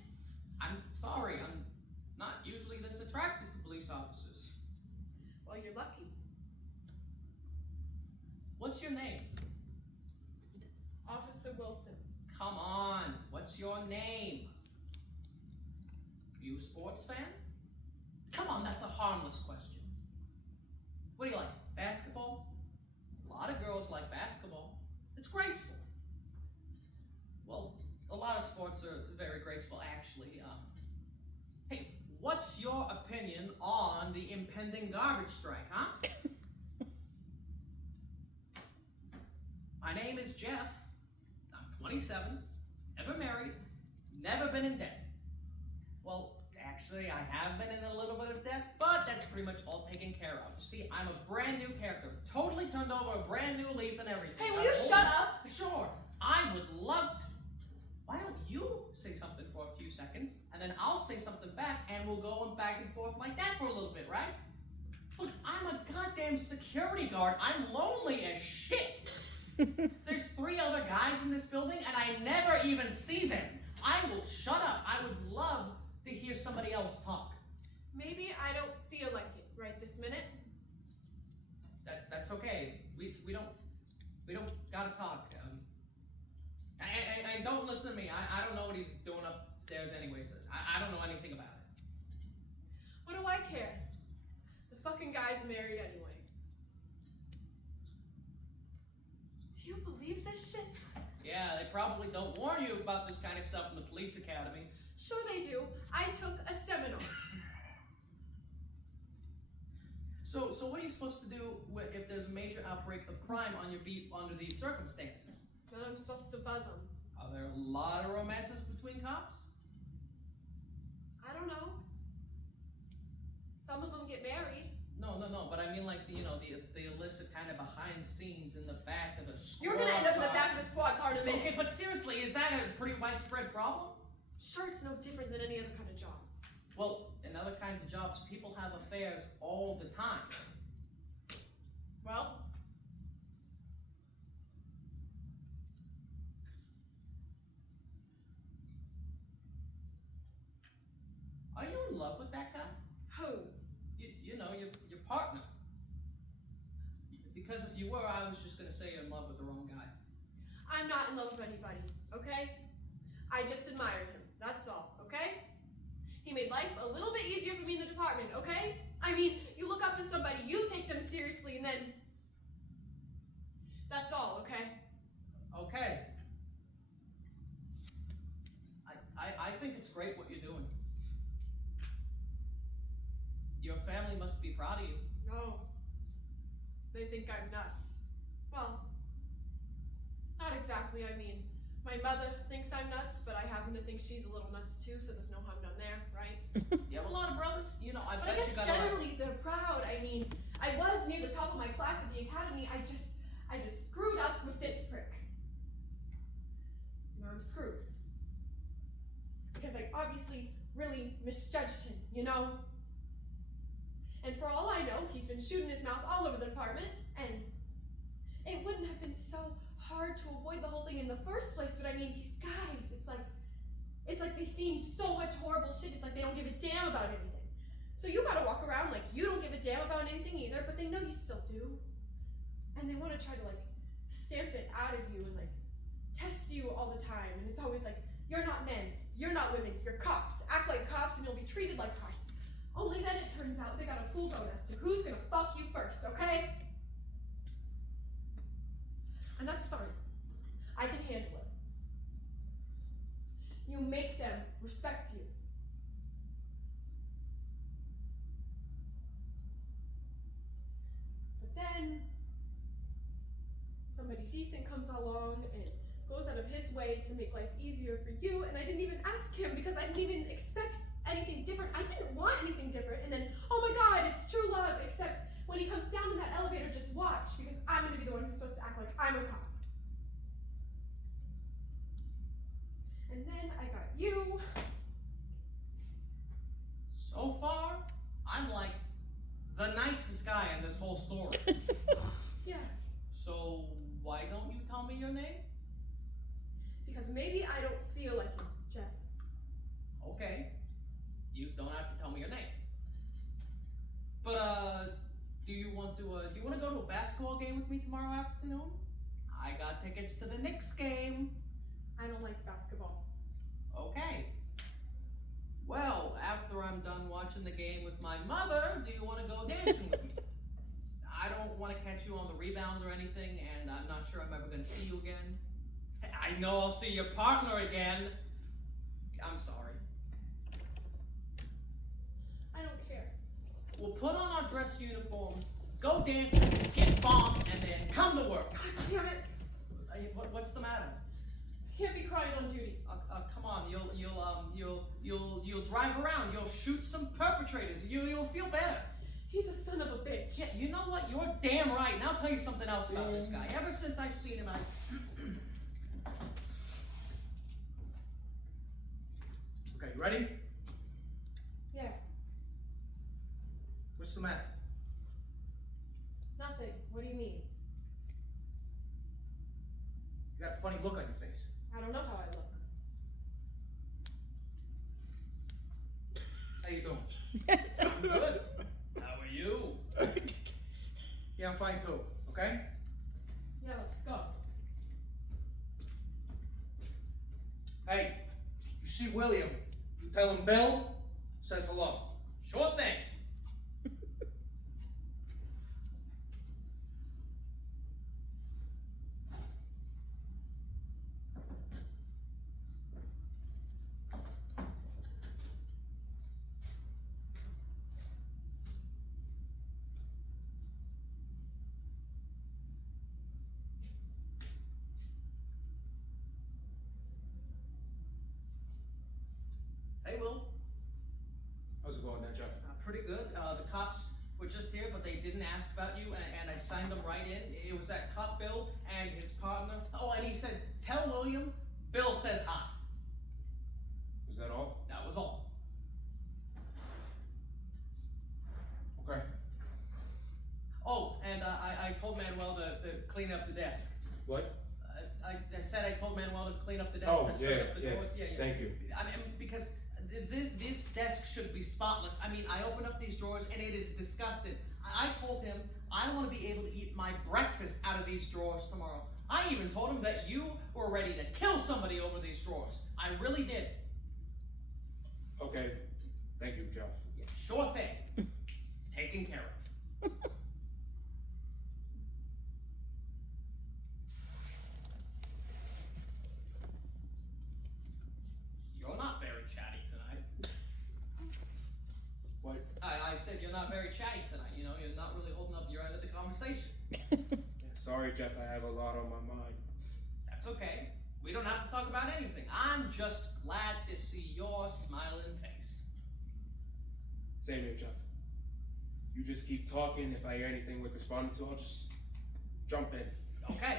I'm sorry. I'm not usually this attracted to police officers. Well, you're lucky. What's your name? Officer Wilson. Come on. What's your name? You a sports fan? Come on, that's a harmless question. What do you like? Basketball? A lot of girls like basketball. It's graceful. Well, a lot of sports are very graceful, actually. Hey, what's your opinion on the impending garbage strike, huh? My name is Jeff. I'm 27, never married, never been in debt. Well, actually, I have been in a little bit of debt, but that's pretty much all taken care of. See, I'm a brand new character, totally turned over a brand new leaf and everything. Hey, will you shut up? Sure, I would love to. Why don't you say something for a few seconds, and then I'll say something back, and we'll go back and forth like that for a little bit, right? Look, I'm a goddamn security guard. I'm lonely as shit. There's 3 other guys in this building, and I never even see them. I will shut up. I would love to hear somebody else talk. Maybe I don't feel like it right this minute. That's okay. We don't gotta talk. And don't listen to me. I don't know what he's doing upstairs anyways. I don't know anything about it. What do I care? The fucking guy's married anyway. Do you believe this shit? Yeah, they probably don't warn you about this kind of stuff in the police academy. Sure they do. I took a seminar. So what are you supposed to do if there's a major outbreak of crime on your beat under these circumstances? Then I'm supposed to buzz him. Are there a lot of romances between cops? I don't know. Some of them get married. No, but I mean like the illicit kind of behind the scenes in the back of a squad You're gonna end up in the car. back of a squad car in a minute. Okay, but seriously, is that a pretty widespread problem? Sure, it's no different than any other kind of job. Well, in other kinds of jobs, people have affairs all the time. Well, Are you in love with that guy? who? You know, your partner. Because if you were, I was just gonna say you're in love with the wrong guy. I'm not in love with anybody, okay? I just admired him, that's all, okay? He made life a little bit easier for me in the department, okay? I mean, you look up to somebody, you take them seriously, and then... That's all, okay? Okay. I think it's great what you're doing. Your family must be proud of you. No. They think I'm nuts. Well, not exactly, I mean, my mother thinks I'm nuts, but I happen to think she's a little nuts too, so there's no harm done there, right? You have a lot of brothers? You know, I But bet I guess you got a lot. generally they're proud. I mean, I was near the top of my class at the academy. I just screwed up with this prick. Now I'm screwed. Because I obviously really misjudged him, you know? And for all I know, he's been shooting his mouth all over the department, and it wouldn't have been so hard to avoid the whole thing in the first place, but I mean, these guys, it's like they seen so much horrible shit, it's like they don't give a damn about anything. So you gotta walk around like you don't give a damn about anything either, but they know you still do. And they wanna try to like stamp it out of you and like test you all the time, and it's always like, you're not men, you're not women, you're cops. Act like cops and you'll be treated like cops. Only then it turns out they got a pool vote as to who's gonna fuck you first, okay? And that's fine. I can handle it. You make them respect you. But then somebody decent comes along and goes out of his way to make life easier for you, and I didn't even ask him because I didn't even expect anything different. I didn't want anything different, and then, oh my god, it's true love, except when he comes down in that elevator, just watch, because I'm gonna be the one who's supposed to act like I'm a cop. And then I got you. So far, I'm like the nicest guy in this whole story. Yeah, So why don't you tell me your name? because maybe I don't feel like you, Jeff. Okay. You don't have to tell me your name. But do you want to go to a basketball game with me tomorrow afternoon? I got tickets to the Knicks game. I don't like basketball. Okay. Well, after I'm done watching the game with my mother, do you want to go dancing with me? I don't want to catch you on the rebound or anything, and I'm not sure I'm ever going to see you again. I know I'll see your partner again. I'm sorry. I don't care. We'll put on our dress uniforms, go dancing, get bombed, and then come to work. God damn it! What's the matter? I can't be crying on duty. Come on, you'll drive around, you'll shoot some perpetrators, you'll feel better. He's a son of a bitch. Yeah, you know what? You're damn right. And I'll tell you something else about this guy. Ever since I've seen him, Okay, you ready? Yeah, What's the matter? nothing. What do you mean? You got a funny look on your face. I don't know how I look. How you doing? I'm good. How are you? Yeah, I'm fine too, okay? Yeah, let's go. Hey, you see William, you tell him Bill says hello. Sure thing. Hey, Will. How's it going there, Jeff? Pretty good. The cops were just here, but they didn't ask about you, and I signed them right in. It was that cop Bill and his partner. Oh, and he said, tell William, Bill says hi. Was that all? That was all. Okay. Oh, and I told Manuel to clean up the desk. What? I said I told Manuel to clean up the desk. Oh, to straighten yeah, up the yeah. doors. Yeah. Thank you. I mean, because this desk should be spotless. I mean, I open up these drawers and it is disgusting. I told him I want to be able to eat my breakfast out of these drawers tomorrow. I even told him that you were ready to kill somebody over these drawers. I really did. Okay. Thank you, Jeff. Yeah, sure thing. Taken care of. You're not very chatty tonight. What? I said you're not very chatty tonight. You know, you're not really holding up your end of the conversation. Yeah, sorry, Jeff. I have a lot on my mind. That's okay. We don't have to talk about anything. I'm just glad to see your smiling face. Same here, Jeff. You just keep talking. If I hear anything worth responding to, I'll just jump in. Okay.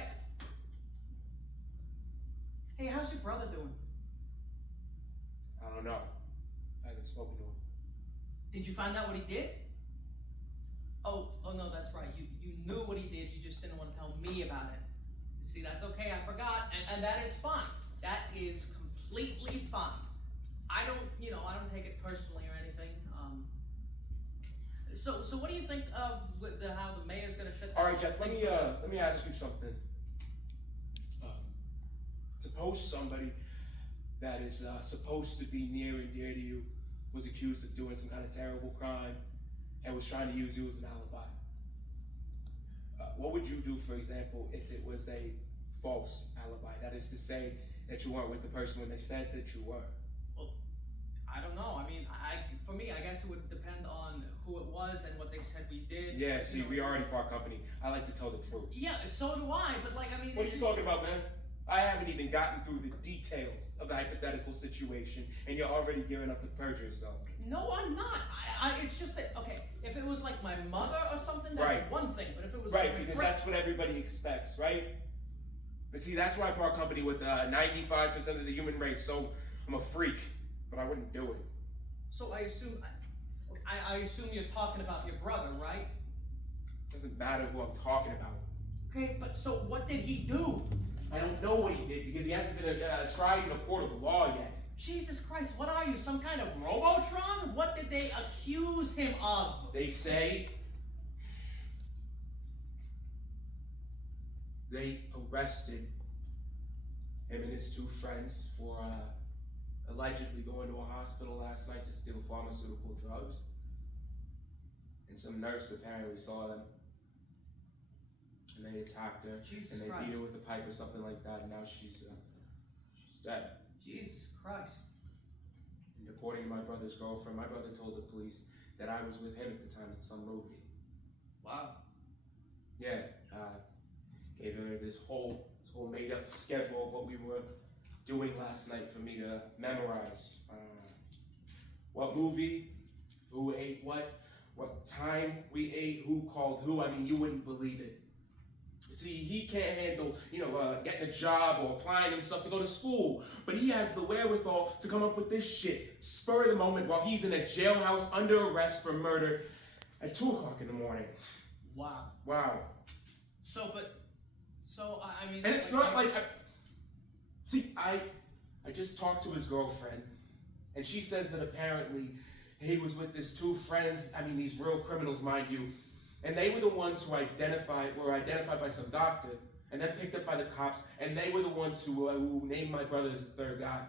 Hey, how's your brother doing? I don't know. I haven't spoken to him. Did you find out what he did? Oh no, that's right. You knew what he did. You just didn't want to tell me about it. See, that's okay, I forgot, and that is fine. That is completely fine. I don't take it personally or anything. So what do you think of how the mayor's gonna shut All right, Jeff. Let things me ask you something. Suppose somebody that is supposed to be near and dear to you was accused of doing some kind of terrible crime and was trying to use you as an alibi. What would you do, for example, if it was a false alibi? That is to say that you weren't with the person when they said that you were. Well, I don't know. I mean, for me, I guess it would depend on who it was and what they said we did. Yeah, see, we already part company. I like to tell the truth. Yeah, so do I. But like, I mean, What are it's you just- talking about, man? I haven't even gotten through the details of the hypothetical situation, and you're already gearing up to perjure yourself. No, I'm not. It's just that, okay, if it was like my mother or something, that's Right. one thing. But if it was Right, like my because great- that's what everybody expects, right? But see, that's why I part company with 95% of the human race, so I'm a freak, but I wouldn't do it. So I assume you're talking about your brother, right? Doesn't matter who I'm talking about. Okay, but so what did he do? I don't know what he did because he hasn't been tried in a court of law yet. Jesus Christ, what are you, some kind of Robotron? What did they accuse him of? They say they arrested him and his two friends for allegedly going to a hospital last night to steal pharmaceutical drugs. And some nurse apparently saw them. And they attacked her. Jesus and they Christ. beat her with a pipe or something like that. And now she's dead. Jesus Christ. And according to my brother's girlfriend, my brother told the police that I was with him at the time at some movie. Wow. Yeah, gave her this whole made up schedule of what we were doing last night for me to memorize. What movie, who ate what time we ate, who called who. I mean, you wouldn't believe it. See, he can't handle, getting a job or applying himself to go to school. But he has the wherewithal to come up with this shit, spur of the moment, while he's in a jailhouse under arrest for murder at 2 o'clock in the morning. Wow. Wow. I mean... And it's not like, I just talked to his girlfriend, and she says that apparently he was with his two friends, these real criminals, mind you, and they were the ones who were identified by some doctor, and then picked up by the cops, and they were the ones who named my brother as the third guy.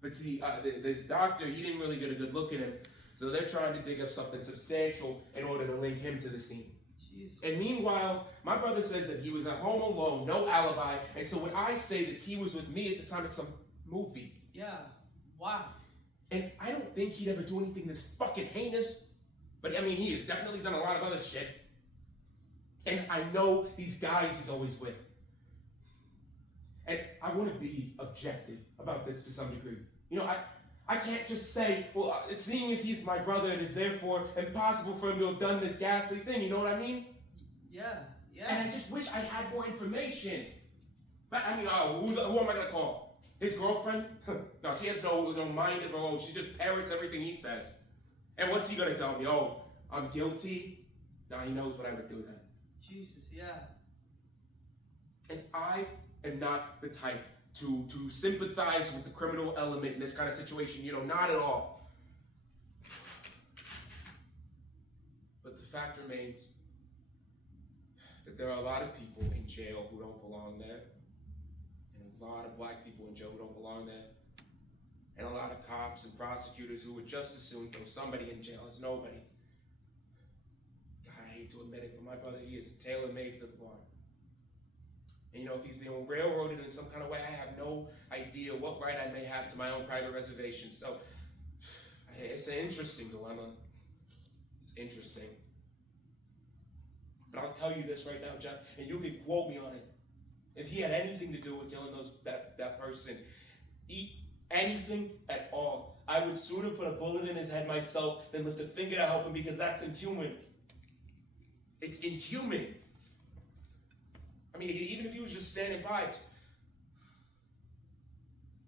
But see, this doctor, he didn't really get a good look at him, so they're trying to dig up something substantial in order to link him to the scene. Jesus. And meanwhile, my brother says that he was at home alone, no alibi, and so when I say that he was with me at the time at some movie, Yeah. Wow. and I don't think he'd ever do anything this fucking heinous, but he has definitely done a lot of other shit. And I know these guys he's always with. And I want to be objective about this to some degree. I can't just say, well, seeing as he's my brother, it is therefore impossible for him to have done this ghastly thing, you know what I mean? Yeah. And I just wish I had more information. But who am I gonna call? His girlfriend? No, she has no mind of her own. She just parrots everything he says. And what's he gonna tell me? Oh, I'm guilty? No, he knows what I would do then. Jesus, yeah. And I am not the type to sympathize with the criminal element in this kind of situation. Not at all. But the fact remains that there are a lot of people in jail who don't belong there. And a lot of black people in jail who don't belong there. And a lot of cops and prosecutors who would just as soon throw somebody in jail as nobody. God, I hate to admit it, but my brother, he is tailor-made for the bar. And if he's being railroaded in some kind of way, I have no idea what right I may have to my own private reservation. So, it's an interesting dilemma. It's interesting. But I'll tell you this right now, Jeff, and you can quote me on it. If he had anything to do with killing that person, anything at all, I would sooner put a bullet in his head myself than lift a finger to help him, because that's inhuman. It's inhuman. Even if he was just standing by,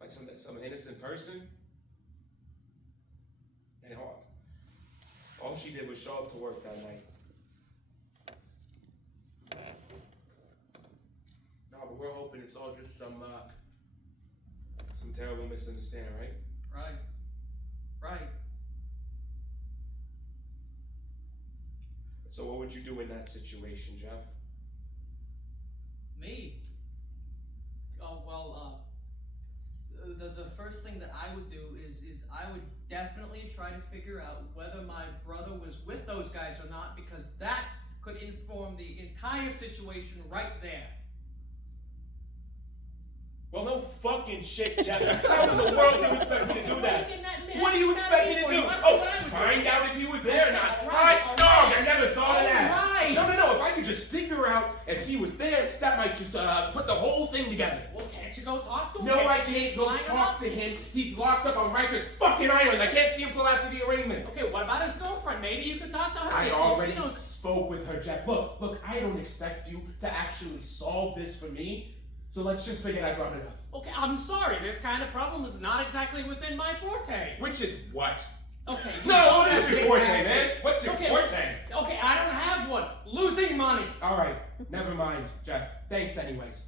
like some innocent person, and all she did was show up to work that night. No, we're hoping it's all just some terrible misunderstanding, right? Right. Right. So what would you do in that situation, Jeff? Me? Oh, well, the first thing that I would do is I would definitely try to figure out whether my brother was with those guys or not, because that could inform the entire situation right there. Well, no fucking shit, Jeff. How in the world do you expect me to do that? What do you expect me to do? Oh, find out if he was there or not. Dog, I never thought of that. Alright. No, if I could just figure out if he was there, that might just put the whole thing together. Well, can't you go talk to him? No, I see can't he's go lying talk about to it? him. He's locked up on Rikers fucking Island. I can't see him till after the arraignment. Okay, what about his girlfriend? Maybe you could talk to her. I See if already she knows. spoke with her, Jeff. Look, I don't expect you to actually solve this for me. So let's just forget I brought it up. Okay, I'm sorry. This kind of problem is not exactly within my forte. Which is what? Okay. No, what is your forte, man? What's your Okay. forte? Okay, I don't have one. Losing money. Alright, never mind, Jeff. Thanks anyways.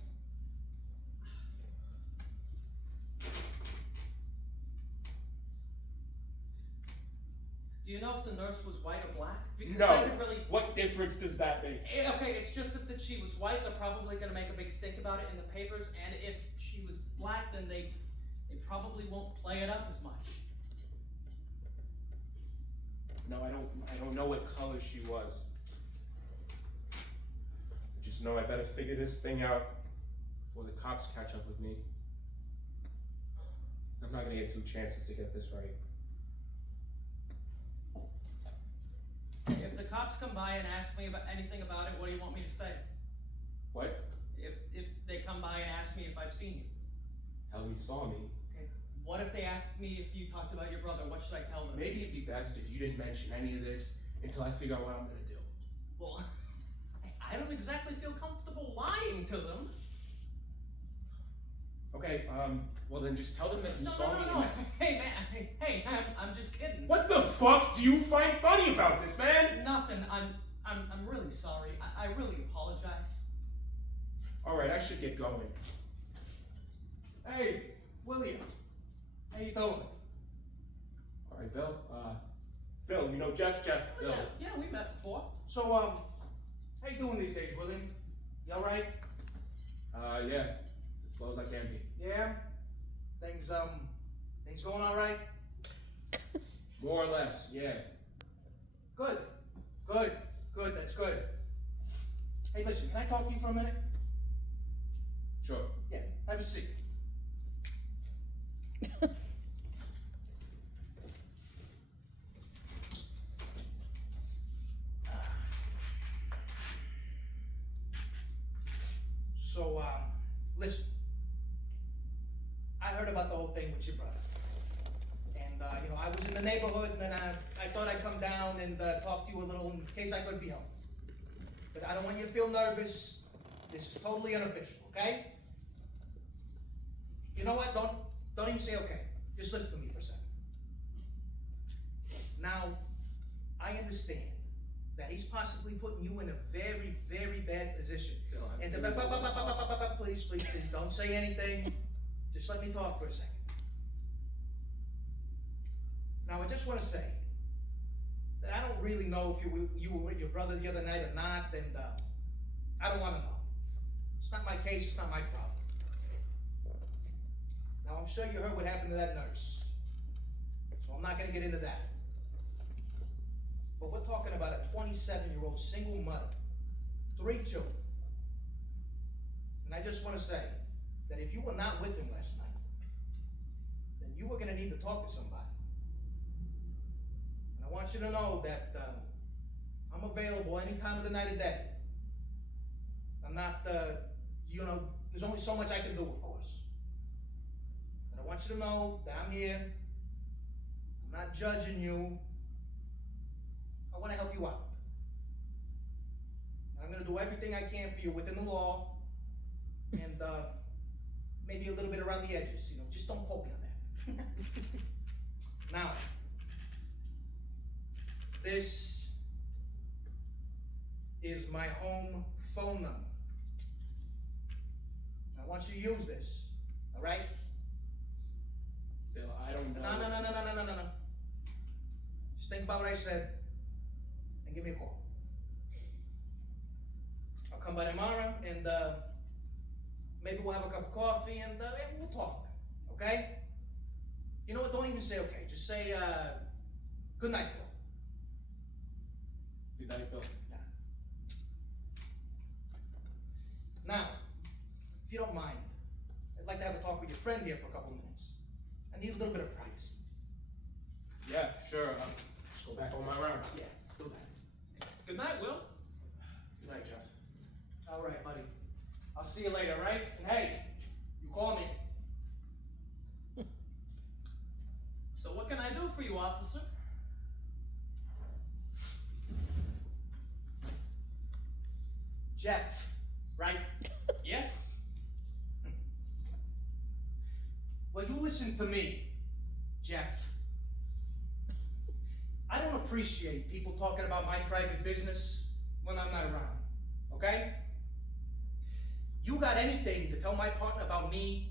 Do you know if the nurse was white or black? Because No. that could really. What difference does that make? Okay, it's just that she was white. They're probably gonna make a big stink about it in the papers, and if she was black, then they probably won't play it up as much. No, I don't know what color she was. I just know I better figure this thing out before the cops catch up with me. I'm not gonna get 2 chances to get this right. If the cops come by and ask me about anything about it, what do you want me to say? What? If they come by and ask me if I've seen you. Tell them you saw me. Okay. What if they ask me if you talked about your brother? What should I tell them? Maybe it'd be best if you didn't mention any of this until I figure out what I'm gonna do. Well, I don't exactly feel comfortable lying to them. Okay, well then just tell them that you saw me. No. Hey, man. Hey, I'm just kidding. What the fuck do you find funny about this, man? Nothing. I'm really sorry. I really apologize. Alright, I should get going. Hey, William. How you doing? Alright, Bill. Bill, you know Jeff, Oh, Bill. yeah, we met before. So, how you doing these days, William? You alright? Yeah. As well as I can be. Yeah? Things going alright? More or less, yeah. Good. That's good. Hey, listen, can I talk to you for a minute? Sure. Yeah, have a seat. So, listen. I heard about the whole thing with your brother. And, I was in the neighborhood, and then I thought I'd come down and talk to you a little in case I could be helpful. But I don't want you to feel nervous. This is totally unofficial, okay? You know what? Don't even say okay. Just listen to me for a second. Now, I understand that he's possibly putting you in a very, very bad position. Bill, I And really don't wanna talk. please, don't say anything. Just let me talk for a second. Now, I just want to say that I don't really know if you were with your brother the other night or not, and I don't want to know. It's not my case. It's not my problem. Now, I'm sure you heard what happened to that nurse, so I'm not going to get into that. But we're talking about a 27-year-old single mother, 3 children. And I just want to say that if you were not with him last night, then you were going to need to talk to somebody. And I want you to know that I'm available any time of the night or day. I'm not, there's only so much I can do, of course. But I want you to know that I'm here. I'm not judging you. I want to help you out. And I'm going to do everything I can for you within the law. And maybe a little bit around the edges, just don't quote me on that. Now, this is my home phone number. I want you to use this. All right? Bill, I don't know. No. Just think about what I said and give me a call. I'll come by tomorrow and maybe we'll have a cup of coffee and we'll talk. Okay? You know what? Don't even say okay. Just say good night, Bill. Good night, Bill. Now, if you don't mind, I'd like to have a talk with your friend here for a couple minutes. I need a little bit of privacy. Yeah, sure. Just go back on my rounds. Yeah, do that. Good night, Will. Good night, Jeff. All right, buddy. I'll see you later, all right? And hey, you call me. So what can I do for you, officer? Jeff, right? Yes? Well, you listen to me, Jeff. I don't appreciate people talking about my private business when I'm not around, okay? You got anything to tell my partner about me,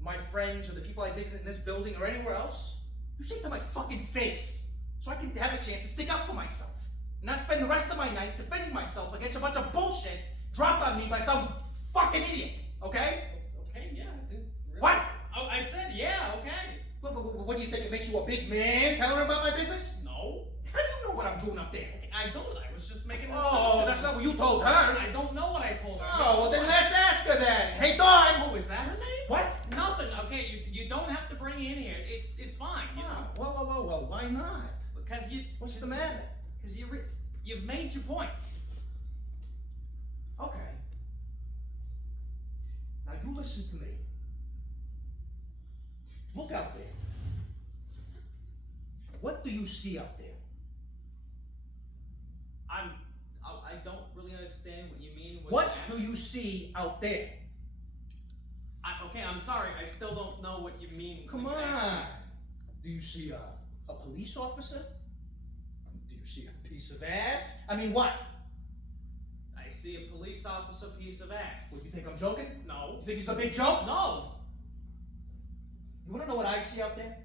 my friends, or the people I visit in this building or anywhere else? You say it to my fucking face, so I can have a chance to stick up for myself, and not spend the rest of my night defending myself against a bunch of bullshit dropped on me by some fucking idiot, okay? Okay, yeah, I did. Really. What? Oh, I said yeah, okay. What do you think? It makes you a big man telling her about my business? No. How do you know what I'm doing up there? I don't. I was just making an Oh, assumption. that's not what you told her. I don't know what I told her. Oh, well then let's ask her then. Hey, Dawn. Oh, is that her name? What? Nothing. Okay, you don't have to bring me in here. It's fine. You know, Whoa. Why not? because you. What's the matter? Because you've made your point. Okay. Now you listen to me. Look out there. What do you see out there? I don't really understand what you mean. What you do you see out there? Okay, I'm sorry. I still don't know what you mean. Come when you ask me. on. Do you see a police officer? Do you see a piece of ass? I mean, what? I see a police officer piece of ass. What, you think I'm joking? No. You think it's a big joke? No. You wanna know what I see out there?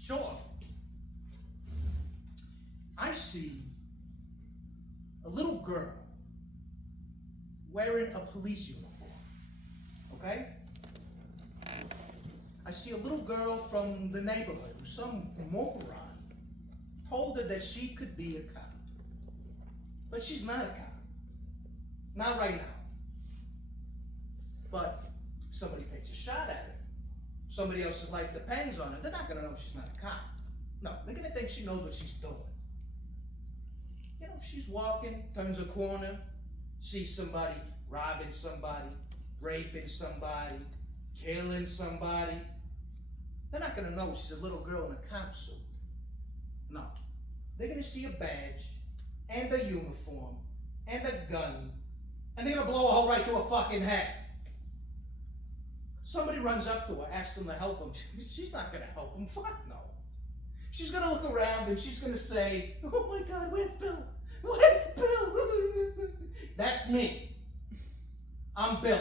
Sure. I see a little girl wearing a police uniform, okay? I see a little girl from the neighborhood who some moron told her that she could be a cop. But she's not a cop. Not right now. But if somebody takes a shot at her, somebody else's life depends on her, they're not gonna know she's not a cop. No, they're gonna think she knows what she's doing. You know, she's walking, turns a corner, sees somebody robbing somebody, raping somebody, killing somebody. They're not gonna know she's a little girl in a cop suit. No. They're gonna see a badge, and a uniform, and a gun, and they're gonna blow a hole right through her fucking head. Somebody runs up to her, asks them to help them. She's not gonna help them. Fuck no. She's gonna look around and she's gonna say, "Oh my God, where's Bill? Where's Bill?" That's me. I'm Bill.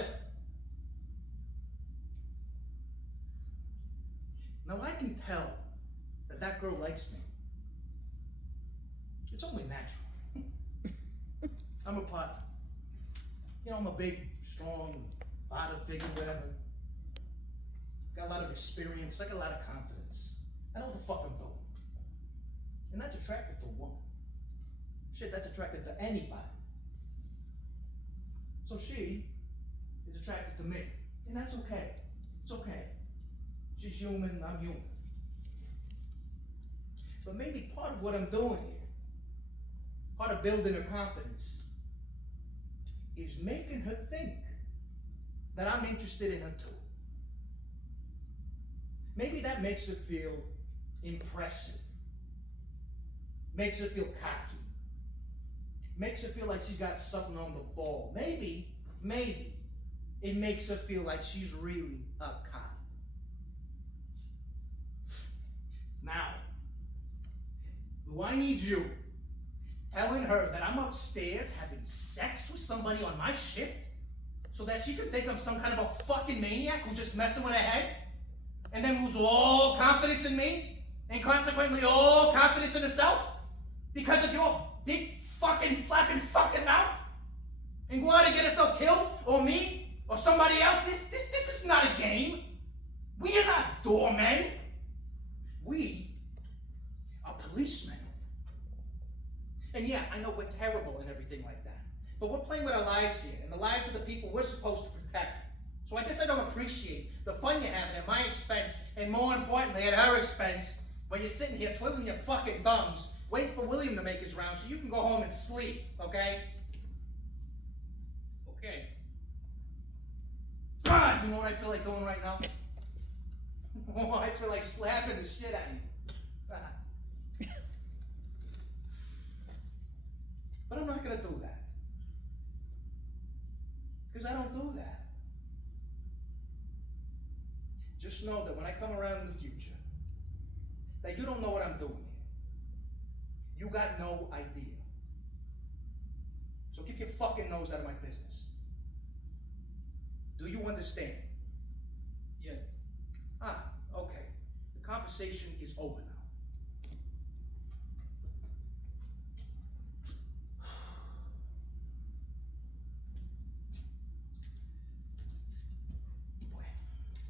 Now I can tell that that girl likes me. It's only natural. I'm a part. You know, I'm a big, strong father figure, whatever. Got a lot of experience. I got a lot of confidence. I know what the fuck I'm doing. And that's attractive to a woman. Shit, that's attractive to anybody. So she is attracted to me. And that's okay. It's okay. She's human, I'm human. But maybe part of what I'm doing here, part of building her confidence, is making her think that I'm interested in her too. Maybe that makes her feel impressive. Makes her feel cocky. Makes her feel like she's got something on the ball. Maybe it makes her feel like she's really a cop. Now, do I need you telling her that I'm upstairs having sex with somebody on my shift? so that she can think I'm some kind of a fucking maniac who's just messing with her head? And then lose all confidence in me? And consequently all confidence in herself? Because of your big fucking flapping fucking mouth? And go out and get herself killed? Or me? Or somebody else? This is not a game. We are not doormen. We are policemen. And yeah, I know we're terrible and everything like that. But we're playing with our lives here, and the lives of the people we're supposed to protect. So I guess I don't appreciate the fun you're having at my expense, and more importantly, at her expense, when you're sitting here twiddling your fucking thumbs, waiting for William to make his round so you can go home and sleep, okay? Okay. God, you know what I feel like doing right now? Oh, I feel like slapping the shit out of you. But I'm not gonna do that. Because I don't do that. Just know that when I come around in the future, that you don't know what I'm doing here. You got no idea. So keep your fucking nose out of my business. Do you understand? Yes. Ah, okay. The conversation is over now.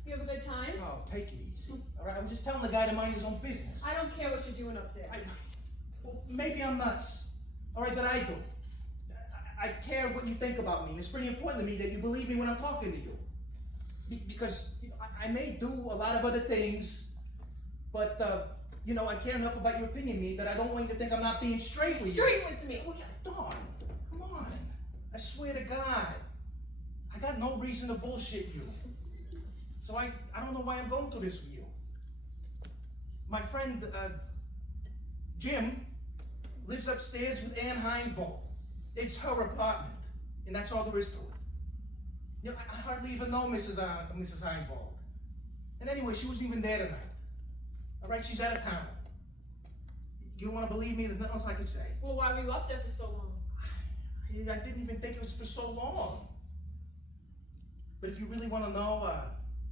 You have a good time? Oh, take it easy. All right, I was just telling the guy to mind his own business. I don't care what you're doing up there. Well, maybe I'm nuts. All right, but I do. I care what you think about me. And it's pretty important to me that you believe me when I'm talking to you. Because you know, I may do a lot of other things, but you know, I care enough about your opinion of me that I don't want you to think I'm not being straight with you. Straight with me. Oh, yeah, Dawn, come on. I swear to God, I got no reason to bullshit you. So I don't know why I'm going through this with you. My friend, Jim, lives upstairs with Ann Heinvold. It's her apartment, and that's all there is to it. You know, I hardly even know Mrs. Heinvold. And anyway, she wasn't even there tonight. All right, she's out of town. You don't want to believe me? There's nothing else I can say. Well, why were you up there for so long? I didn't even think it was for so long. But if you really want to know,